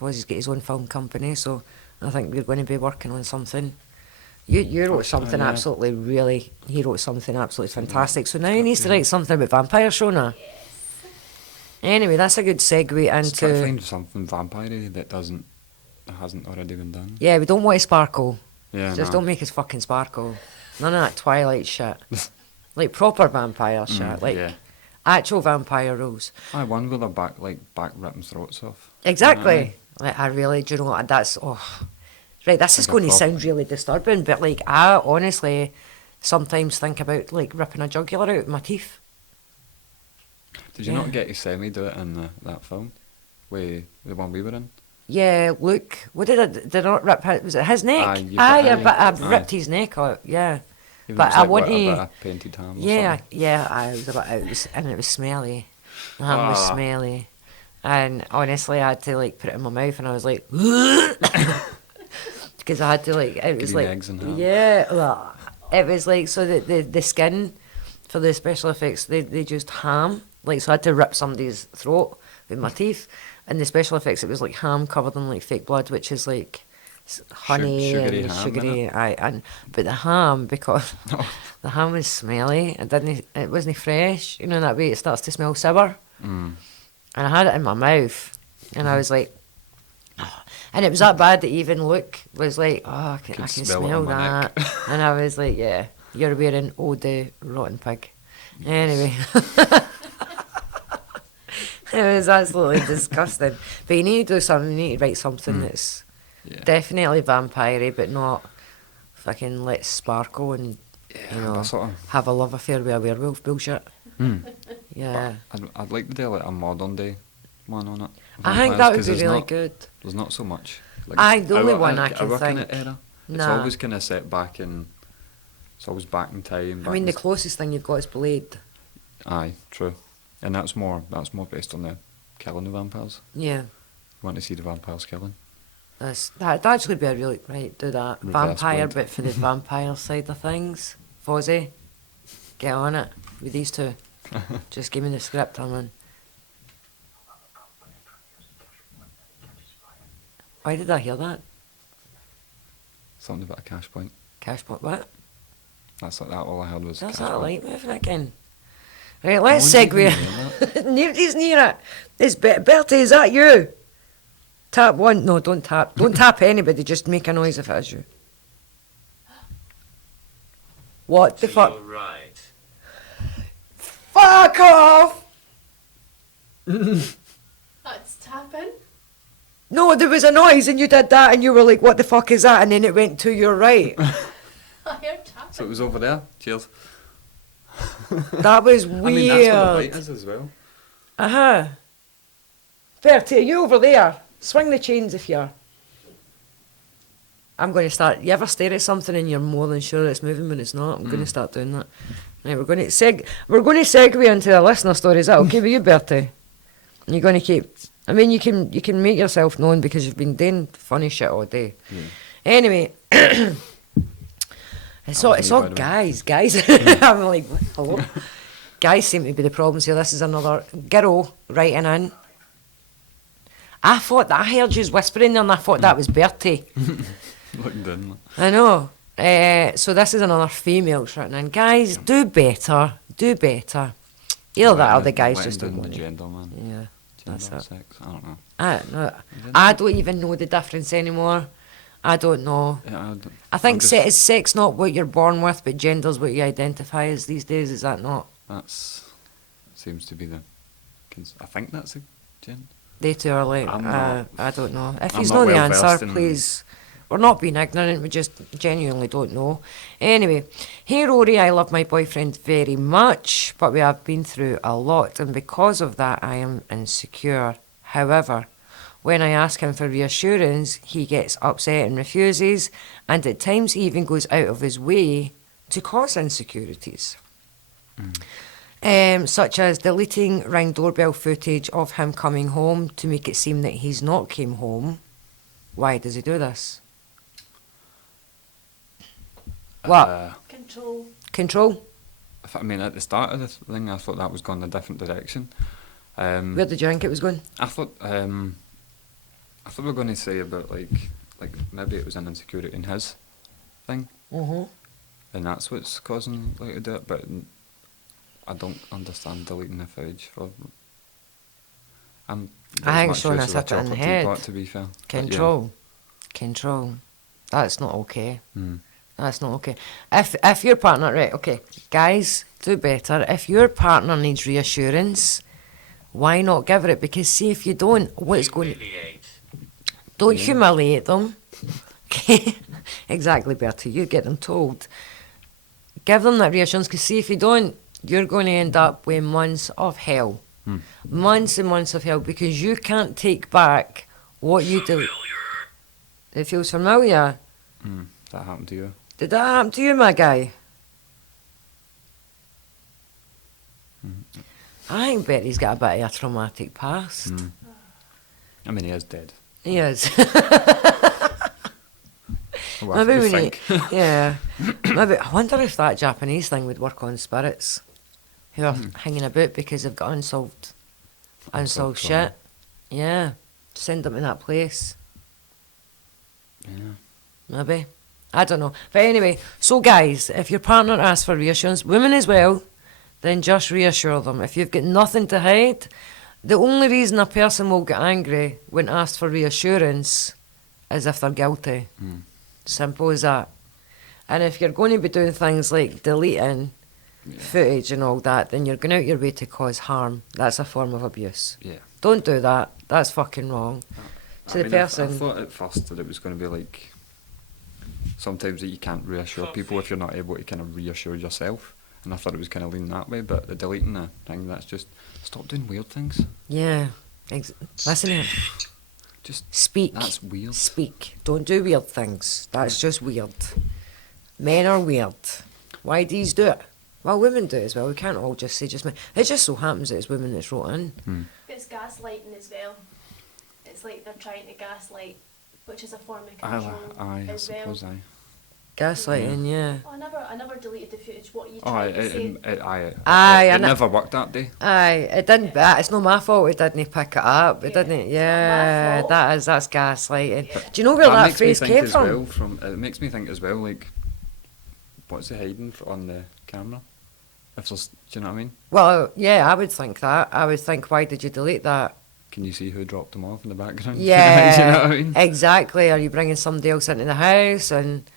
Foz has got his own film company, so I think we're going to be working on something. You wrote something yeah. absolutely really. He wrote something absolutely fantastic. So now he needs to write something about vampire, Shona. Anyway, that's a good segue Just try to into. find something vampire that hasn't already been done. Yeah, we don't want to sparkle. Yeah, Just no. don't make us fucking sparkle. None of that Twilight shit. Like proper vampire shit. Like yeah. actual vampire rules. I one with a back ripping throats off. Exactly. Like I really, do you know what? That's right. This is Like a going to prop. sound really disturbing, but like I honestly sometimes think about like ripping a jugular out with my teeth. Did you Yeah. not get to semi do it in that film? The one we were in? Yeah, Luke. What did I not rip? Was it his neck? Aye, you Aye, bit- I aye. ripped his neck out. Yeah. Even But if it was I like, want what, a to- bit of painted ham or Yeah, something? yeah. I was about. It was smelly. The ham was Ah. smelly. And honestly, I had to like put it in my mouth, and I was like, because I had to like, it was Green like, eggs and ham. yeah, ugh. It was like, so the skin for the special effects, they just ham, like, so I had to rip somebody's throat with my teeth, and the special effects, it was like ham covered in like fake blood, which is like honey Sugary and ham, sugary, but the ham, because the ham was smelly, it wasn't fresh, you know, that way it starts to smell sour. Mm. And I had it in my mouth, and I was like, oh. And it was that bad that even Luke was like, oh, I can smell it smell on my that. And I was like, yeah, you're wearing the rotten pig. Anyway. It was absolutely disgusting. But you need to do something, you need to write something that's definitely vampire-y, but not fucking let's sparkle and, you know, sort of, have a love affair with a werewolf bullshit. Yeah. I'd like to do like a modern day one on it. I think that would Vampires, be 'cause really there's good. There's not so much. The only one I can our think. Kind of era. It's Nah. always kind of set back in. It's always back in time. I mean, the closest thing you've got is Blade. Aye, true. And that's more based on the killing of vampires. Yeah. You want to see the vampires killing? That'd actually be a really, right, do that. Reverse Vampire, Blade. but for the vampire side of things. Fozzie, get on it with these two. Just give me the script, I'm in. Why did I hear that? Something about a cash point. Cash pot, what? That's like that. All I heard was That's cash not a point. light moving again. Right, let's No one's even segue. Nobody's near it. It's Bertie, is that you? Tap one. No, don't tap. Don't tap anybody, just make a noise if it is you. What the fuck? You're right. Fuck off! That's tapping. No, there was a noise and you did that and you were like, what the fuck is that? And then it went to your right. I heard tapping. So it was over there. Cheers. That was I weird. mean, that's what the light is as well. Uh-huh. Bertie, are you over there? Swing the chains if you're... I'm going to start... You ever stare at something and you're more than sure it's moving when it's not? I'm going to start doing that. Right, we're going to segue into the listener story. Is that okay with you, Bertie? You're going to keep... I mean, you can make yourself known because you've been doing funny shit all day. Yeah. Anyway... It's all by the way. guys. I'm like, hello. Guys seem to be the problems here. This is another girl writing in. I heard you whispering there and I thought that was Bertie. Look down. I know. So this is another female writing in. Guys, do better. Do better. Either that or the guys just don't the want it. gender, man. Yeah, Gender, that's it. sex. I don't know. I don't even know the difference anymore. I don't know. Yeah, I think I'm just- is sex not what you're born with, but gender's what you identify as these days. Is that not? That's seems to be the. I think that's a gender. They too are like, I'm not- I don't know. If I'm you not know the well versed answer, in- please. We're not being ignorant, we just genuinely don't know. Anyway, hey Rory, I love my boyfriend very much, but we have been through a lot, and because of that I am insecure. However, when I ask him for reassurance, he gets upset and refuses, and at times he even goes out of his way to cause insecurities. Such as deleting Ring doorbell footage of him coming home to make it seem that he's not came home. Why does he do this? What? Control? I mean, at the start of this thing, I thought that was going a different direction. Where did you think it was going? I thought we were going to say about like maybe it was an insecurity in his thing, Mm-hmm. and that's what's causing like to do it. But I don't understand deleting the footage for. I think Sean has hit it in the head. Teapot, to be fair. Control. That's not okay. Mm. That's not okay. If your partner, right, okay, guys, do better. If your partner needs reassurance, why not give it? Because see, if you don't, what's going? Don't humiliate them. Okay, exactly, Bertie. You get them told. Give them that reassurance. Because see, if you don't, you're going to end up with months of hell. Months and months of hell because you can't take back what you do. It feels familiar. That happened to you? Did that happen to you, my guy? I think Betty's got a bit of a traumatic past. I mean, he is dead. He is. Well, Maybe I we think. need, yeah. Maybe I wonder if that Japanese thing would work on spirits who are hanging about because they've got unsolved Unsolved shit. Yeah, send them to that place. Yeah. Maybe. I don't know. But anyway, so guys, if your partner asks for reassurance, women as well, then just reassure them. If you've got nothing to hide, the only reason a person will get angry when asked for reassurance is if they're guilty. Simple as that. And if you're going to be doing things like deleting footage and all that, then you're going out your way to cause harm. That's a form of abuse. Yeah. Don't do that. That's fucking wrong. To the person. I thought at first that it was going to be like sometimes that you can't reassure people if you're not able to kind of reassure yourself. And I thought it was kind of leaning that way, but the deleting the thing, that's just stop doing weird things. Yeah. Listen here. Just Speak. That's weird. Speak. Don't do weird things. That's just weird. Men are weird. Why do you do it? Well, women do it as well. We can't all just say just men. It just so happens that it's women that's wrote in. It's gaslighting as well. It's like they're trying to gaslight, which is a form of control I as well. suppose I. Gaslighting, yeah. Oh, I never deleted the footage. What are you Oh, trying to say? it never worked that day. Aye, it didn't. It's not my fault. It didn't pick it up. It Yeah, didn't. it's Yeah, not my fault. that's gaslighting. Yeah. Do you know where that makes me phrase think came as from? well. It makes me think as well, like, what's he hiding on the camera? If there's, do you know what I mean? Well, yeah, I would think that. I would think, why did you delete that? Can you see who dropped them off in the background? Yeah, do you know what I mean? exactly. Are you bringing somebody else into the house, and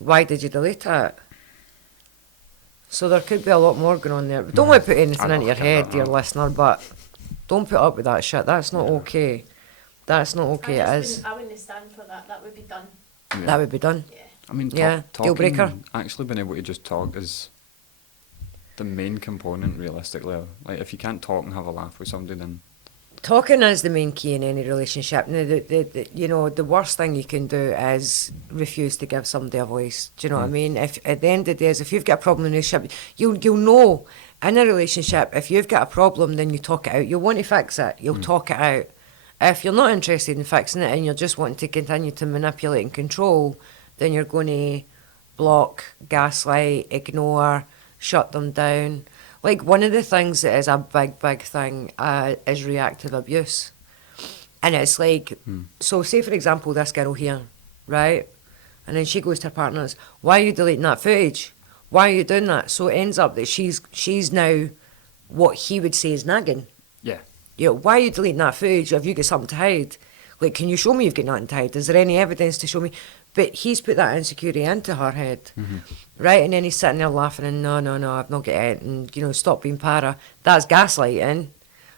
why did you delete it? So there could be a lot more going on there. Don't want to put anything into your head, dear listener, but don't put up with that shit. That's not okay. That's not okay. It is. I wouldn't stand for that. That would be done. Yeah. That would be done. Yeah. I mean, Yeah, deal talking, breaker. actually being able to just talk is the main component, realistically. Like, if you can't talk and have a laugh with somebody, then Talking is the main key in any relationship. Now, the worst thing you can do is refuse to give somebody a voice. Do you know what I mean? If at the end of the day, if you've got a problem in a relationship, you'll know in a relationship, if you've got a problem, then you talk it out. You'll want to fix it. You'll talk it out. If you're not interested in fixing it and you're just wanting to continue to manipulate and control, then you're going to block, gaslight, ignore, shut them down. Like, one of the things that is a big, big thing is reactive abuse. And it's like, so say, for example, this girl here, right? And then she goes to her partners, why are you deleting that footage? Why are you doing that? So it ends up that she's now what he would say is nagging. yeah. You know, why are you deleting that footage? Have you got something to hide? Like, can you show me you've got nothing to hide? Is there any evidence to show me? But he's put that insecurity into her head, right? And then he's sitting there laughing and no, I've not got it, and stop being para. That's gaslighting.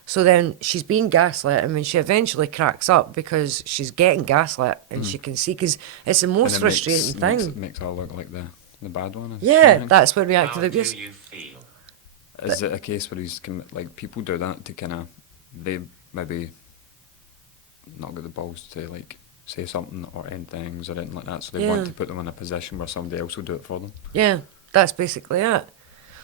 So then she's being gaslit, and when she eventually cracks up because she's getting gaslit and she can see, because it's the most And it frustrating thing. makes her look like the bad one. Yeah, that's what reactive How abuse. do you feel? Is it a case where he's like, people do that to kind of, they maybe not get the balls to like say something or end things or anything like that, so they want Yeah. to put them in a position where somebody else will do it for them. Yeah, that's basically it.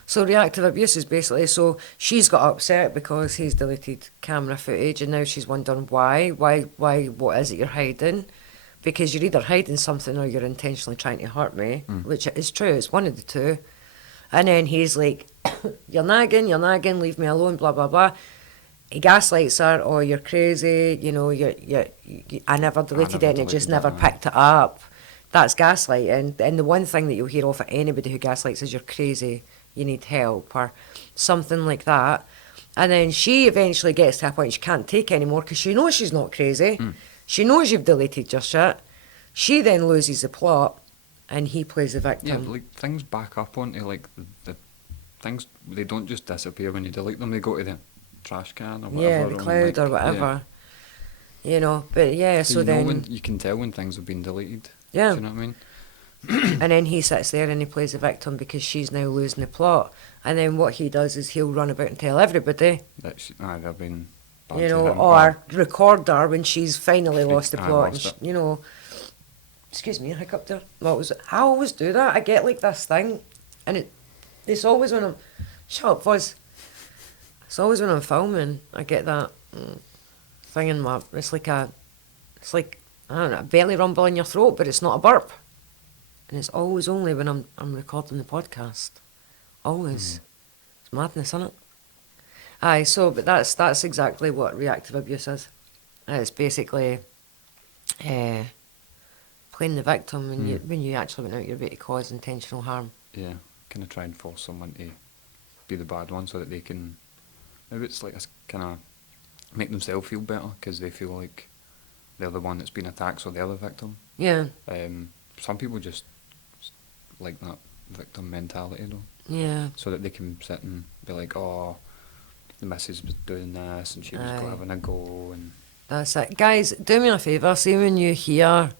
So reactive abuse is basically, so she's got upset because he's deleted camera footage, and now she's wondering why, what is it you're hiding? Because you're either hiding something or you're intentionally trying to hurt me, which is true, it's one of the two. And then he's like, you're nagging, leave me alone, blah, blah, blah. He gaslights her, oh, you're crazy, I never deleted it and it just deleted never that, picked it up. That's gaslighting. And the one thing that you'll hear off of anybody who gaslights is you're crazy, you need help, or something like that. And then she eventually gets to a point she can't take anymore because she knows she's not crazy. She knows you've deleted your shit. She then loses the plot and he plays the victim. Yeah, but like, things back up onto like the things, they don't just disappear when you delete them, they go to the trash can or whatever. Yeah, the and, cloud like, or whatever. But yeah, so you know then... when, you can tell when things have been deleted. Yeah. Do you know what I mean? And then he sits there and he plays the victim because she's now losing the plot. And then what he does is he'll run about and tell everybody, They've been bad you to know, him, or record her when she's finally She- lost the I plot. lost And it. Excuse me, I hiccuped there. What was it? I always do that. I get like this thing, and it's always when I'm... Shut up, Fuzz. It's always when I'm filming, I get that. thing in my, it's like, I don't know, a belly rumble in your throat, but it's not a burp. And it's always only when I'm recording the podcast. Always. It's madness, isn't it? Aye, so, but that's exactly what reactive abuse is. It's basically playing the victim when you actually went out your way to cause intentional harm. Yeah, kind of try and force someone to be the bad one so that they can, maybe it's like a kind of make themselves feel better because they feel like they're the one that's been attacked, so they're the victim. Yeah. Some people just like that victim mentality though. Yeah. So that they can sit and be like, oh, the missus was doing this and she was Aye. having a go and... That's it. Guys, do me a favour, see when you hear,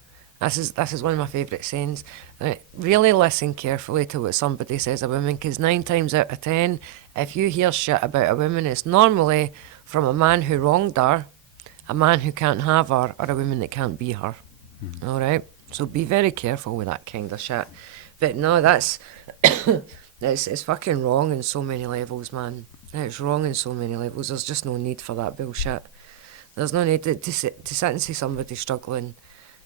this is one of my favourite sayings, right, really listen carefully to what somebody says a woman, because 9 times out of 10, if you hear shit about a woman, it's normally from a man who wronged her, a man who can't have her, or a woman that can't be her. Alright? So be very careful with that kind of shit. But no, that's... it's fucking wrong in so many levels, man. It's wrong in so many levels. There's just no need for that bullshit. There's no need to sit and see somebody struggling,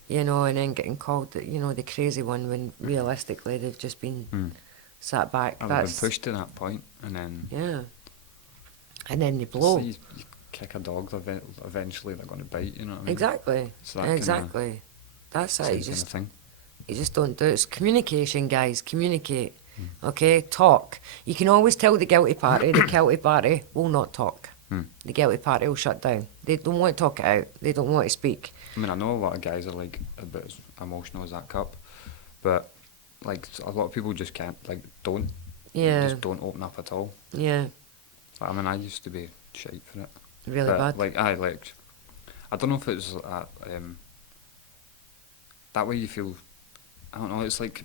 you know, and then getting called, you know, the crazy one when realistically they've just been sat back. I've been pushed to that point and then... Yeah. And then they blow. You kick a dog, eventually they're going to bite, you know what I mean? Exactly. So that Exactly. That's it. thing. You just don't do it. It's communication, guys. Communicate. Okay? Talk. You can always tell the guilty party will not talk. The guilty party will shut down. They don't want to talk it out. They don't want to speak. I mean, I know a lot of guys are like a bit as emotional as that cup, but like a lot of people just can't, like, don't. Yeah. Just don't open up at all. Yeah. I mean, I used to be shite for it. Really but, bad. Like, I don't know if it's that way you feel, I don't know, it's like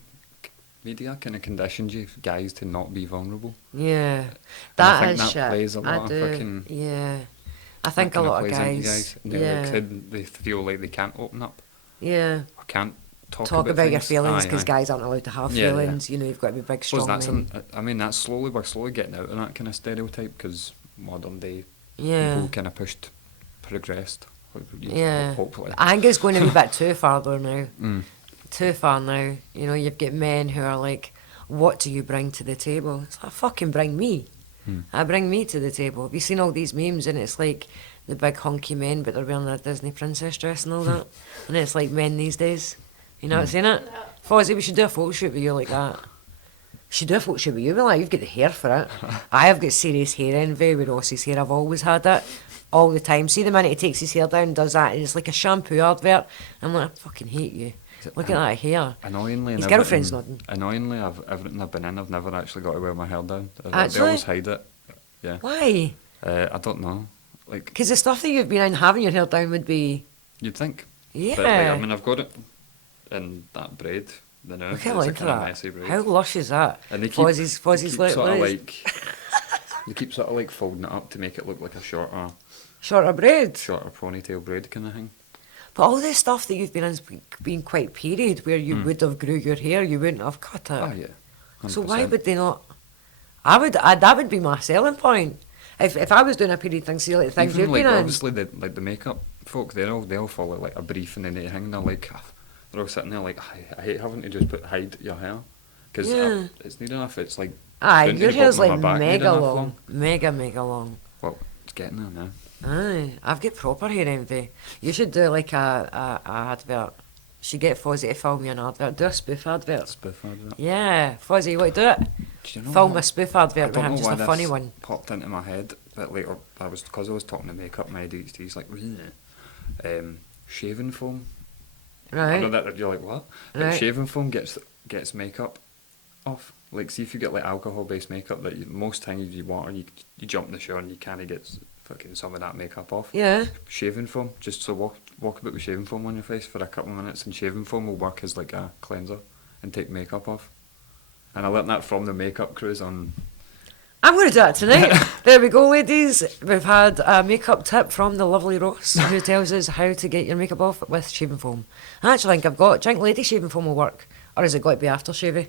media kind of conditions you guys to not be vulnerable. Yeah. I think That is that shit. plays a lot I of do. fucking... Yeah. I think a kinda lot of plays into you guys. and Yeah. they feel like they can't open up Yeah. or can't talk Talk about your things. feelings Aye, because aye. guys aren't allowed to have Yeah, yeah. feelings. You know, you've got to be big, Suppose strong that's men. I mean, we're slowly getting out of that kind of stereotype because modern day Yeah. people kind of progressed. Yeah. Hopefully. I think it's going to be a bit too far though now. Mm. Too far now. You know, you've got men who are like, what do you bring to the table? It's like, fucking bring me. I bring me to the table. Have you seen all these memes and it's like the big honky men but they're wearing their Disney princess dress and all that? And it's like men these days. You know what I'm saying it? Yeah. Fozzie, we should do a photo shoot with you like that. We should do a photo shoot with you. We're like, you've got the hair for it. I have got serious hair envy with Ross's hair. I've always had it. All the time. See the minute he takes his hair down and does that and it's like a shampoo advert. I'm like, I fucking hate you. Look at that hair. Annoyingly, His girlfriend's nodding. Annoyingly, everything I've been in, I've never actually got to wear my hair down. They Actually? always hide it. Yeah. Why? I don't know. Like, Because the stuff that you've been in having your hair down would be... you'd think. Yeah. But, like, I mean, I've got it in that braid. The now. Look It's how a like kind of that. messy braid. How lush is that? And they keep, Fozzie's they keep little sort of braid. like, they keep sort of like folding it up to make it look like a shorter Shorter braid. ponytail braid kind of thing. But all this stuff that you've been in has been quite period where you would have grew your hair, you wouldn't have cut it. Oh yeah. 100%. So why would they not? That would be my selling point. If I was doing a period thing, see like the things Even you've like been in. obviously the makeup folk, they all follow like a brief and then they hang. They're like, they're all sitting there like, I hate having to just hide your hair because Yeah. it's near enough. It's like Aye, down to your the hair's bottom like of my back, near mega enough long. Mega long. Well, it's getting there now. Aye, I've got proper hair envy. You should do like a advert. Should get Fozzie to film you an advert. Do a spoof advert. Spoof advert. Yeah, Fozzie, you want to do it? Do you know Film what? a spoof I advert with don't him, know just why a funny this one. popped into my head, but later because I was talking to makeup, my ADHD's like, shaving foam. I know Right. that you're like, what? But Right. shaving foam gets makeup off. Like, see if you get like alcohol-based makeup that most times you water, you jump in the shower and you kind of get fucking some of that makeup off. Yeah. Shaving foam, just so walk about with shaving foam on your face for a couple of minutes, and shaving foam will work as like a cleanser and take makeup off. And I learnt that from the makeup cruise on. I'm going to do that tonight. There we go, ladies. We've had a makeup tip from the lovely Ross, who tells us how to get your makeup off with shaving foam. I actually think do you think lady shaving foam will work? Or has it got to be aftershave?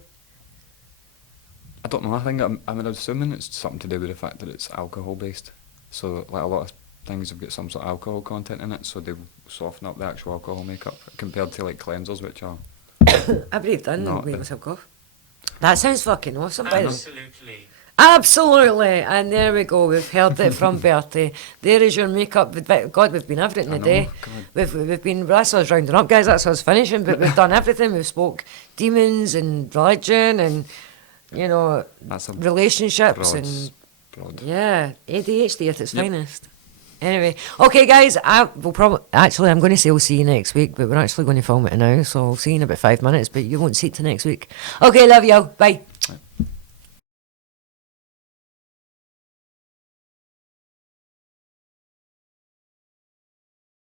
I don't know. I think I'm assuming it's something to do with the fact that it's alcohol based. So like a lot of things have got some sort of alcohol content in it, so they soften up the actual alcohol makeup compared to like cleansers, which are I've already done No, and make but- myself cough. That sounds fucking awesome, by the way. Absolutely. Absolutely, and there we go. We've heard it from Bertie. There is your makeup. God, we've been everything I know, today. God. We've been. That's us rounding up, guys. That's us finishing. But we've done everything. We've spoke demons and religion and That's a relationships and broad. yeah, ADHD at its Yep. finest. Anyway, okay, guys. I'm going to say I'll see you next week, but we're actually going to film it now, so I'll see you in about 5 minutes. But you won't see it till next week. Okay, love you. Bye.